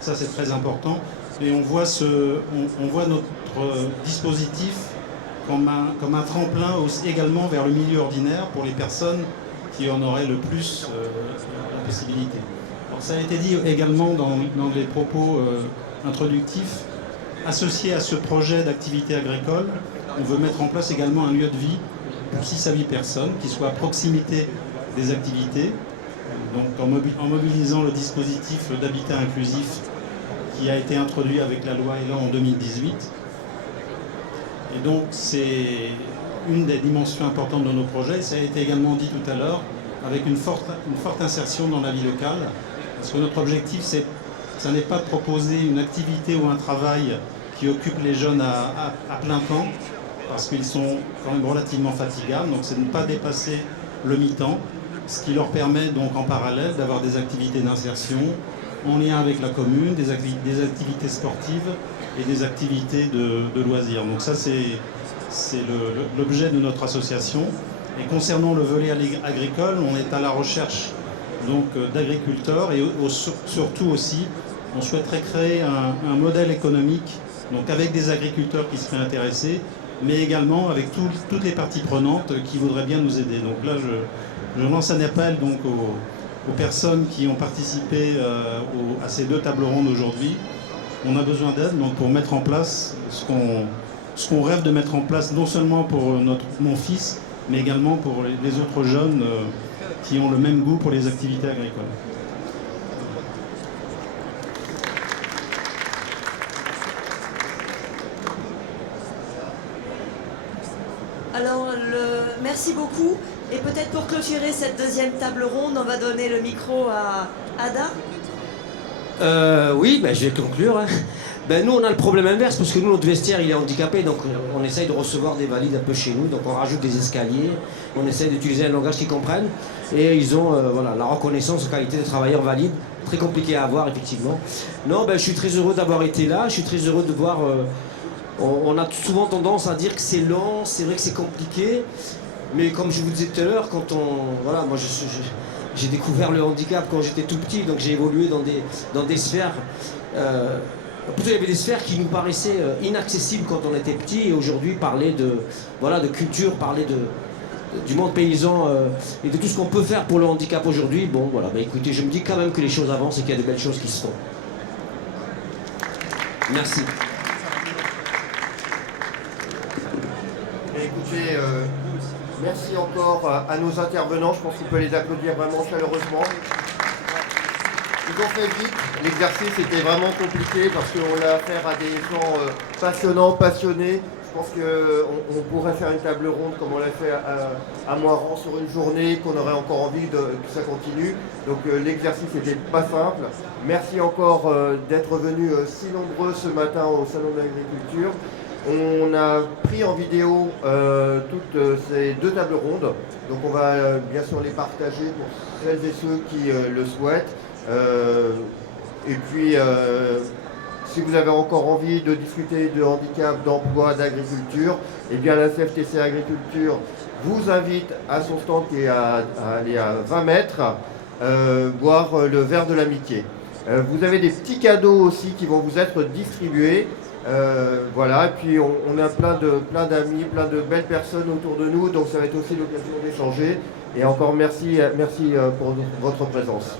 Ça, c'est très important. Et on voit notre dispositif comme un tremplin également vers le milieu ordinaire pour les personnes qui en auraient le plus la possibilité. Alors, ça a été dit également dans les propos introductifs. Associé à ce projet d'activité agricole, on veut mettre en place également un lieu de vie pour 6 à 8 personnes qui soit à proximité des activités, donc en mobilisant le dispositif d'habitat inclusif qui a été introduit avec la loi Elan en 2018. Et donc c'est une des dimensions importantes de nos projets. Ça a été également dit tout à l'heure, avec une forte insertion dans la vie locale. Parce que notre objectif, ça n'est pas de proposer une activité ou un travail qui occupe les jeunes à plein temps, parce qu'ils sont quand même relativement fatigables. Donc c'est de ne pas dépasser le mi-temps, ce qui leur permet donc en parallèle d'avoir des activités d'insertion en lien avec la commune, des activités sportives et des activités de loisirs. Donc ça c'est l'objet de notre association. Et concernant le volet agricole, on est à la recherche d'agriculteurs et surtout aussi, on souhaiterait créer un modèle économique donc avec des agriculteurs qui seraient intéressés, mais également avec toutes les parties prenantes qui voudraient bien nous aider. Donc là, je lance un appel donc, aux personnes qui ont participé à ces 2 tables rondes aujourd'hui. On a besoin d'aide donc, pour mettre en place ce qu'on rêve de mettre en place, non seulement pour mon fils, mais également pour les autres jeunes qui ont le même goût pour les activités agricoles. Alors, merci beaucoup. Et peut-être pour clôturer cette 2e table ronde, on va donner le micro à Ada. Oui, je vais conclure. Hein. Nous, on a le problème inverse, parce que nous, notre vestiaire, il est handicapé, donc on essaye de recevoir des valides un peu chez nous, donc on rajoute des escaliers, on essaye d'utiliser un langage qu'ils comprennent, et ils ont la reconnaissance en qualité de travailleurs valides, très compliqué à avoir, effectivement. Non, je suis très heureux d'avoir été là, je suis très heureux de voir... on a souvent tendance à dire que c'est lent, c'est vrai que c'est compliqué, mais comme je vous disais tout à l'heure, quand moi j'ai découvert le handicap quand j'étais tout petit, donc j'ai évolué dans des sphères... Plutôt, il y avait des sphères qui nous paraissaient inaccessibles quand on était petit, et aujourd'hui parler de culture, parler du monde paysan et de tout ce qu'on peut faire pour le handicap aujourd'hui, écoutez, je me dis quand même que les choses avancent et qu'il y a de belles choses qui se font. Merci. Écoutez, merci encore à nos intervenants, je pense qu'on peut les applaudir vraiment chaleureusement. Ils ont fait vite, l'exercice était vraiment compliqué parce qu'on a affaire à des gens passionnants, passionnés. Je pense qu'on pourrait faire une table ronde comme on l'a fait à Moirans sur une journée, qu'on aurait encore envie que ça continue. Donc l'exercice n'était pas simple. Merci encore d'être venus si nombreux ce matin au Salon de l'Agriculture. On a pris en vidéo toutes ces 2 tables rondes. Donc on va bien sûr les partager pour celles et ceux qui le souhaitent. Et puis, si vous avez encore envie de discuter de handicap, d'emploi, d'agriculture, eh bien la CFTC Agriculture vous invite à son stand qui est à aller à 20 mètres, boire le verre de l'amitié. Vous avez des petits cadeaux aussi qui vont vous être distribués. Et puis on a plein d'amis, plein de belles personnes autour de nous, donc ça va être aussi l'occasion d'échanger. Et encore merci pour votre présence.